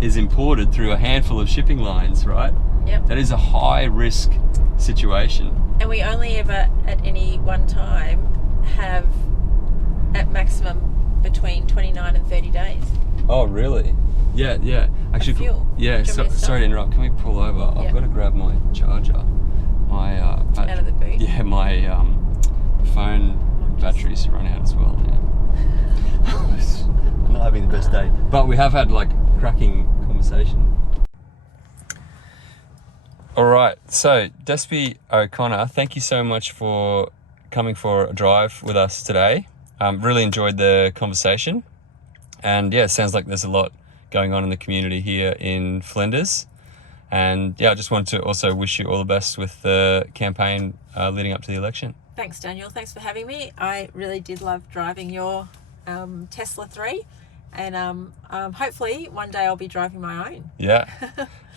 is imported through a handful of shipping lines, right? Yep. That is a high risk situation. And we only ever, at any one time, have at maximum between 29 and 30 days. Oh, really? Yeah, yeah. Actually, fuel. Yeah. Do you want me to Sorry to interrupt. Can we pull over? Yep. I've got to grab my charger. My Out of the boot. yeah, my phone batteries run out as well. Yeah. I'm not having the best day, but we have had like cracking conversation. All right, so Despi O'Connor, thank you so much for coming for a drive with us today. Really enjoyed the conversation, and yeah, it sounds like there's a lot going on in the community here in Flinders. And yeah, I just wanted to also wish you all the best with the campaign leading up to the election. Thanks, Daniel. Thanks for having me. I really did love driving your Tesla 3, and hopefully one day I'll be driving my own. Yeah,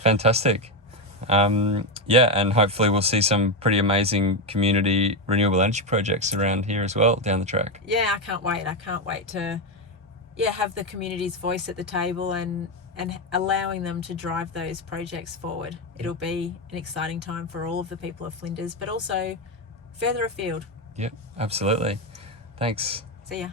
fantastic. Yeah, and hopefully we'll see some pretty amazing community renewable energy projects around here as well down the track. Yeah, I can't wait to have the community's voice at the table and allowing them to drive those projects forward. It'll be an exciting time for all of the people of Flinders, but also further afield. Yep, absolutely. Thanks. See ya.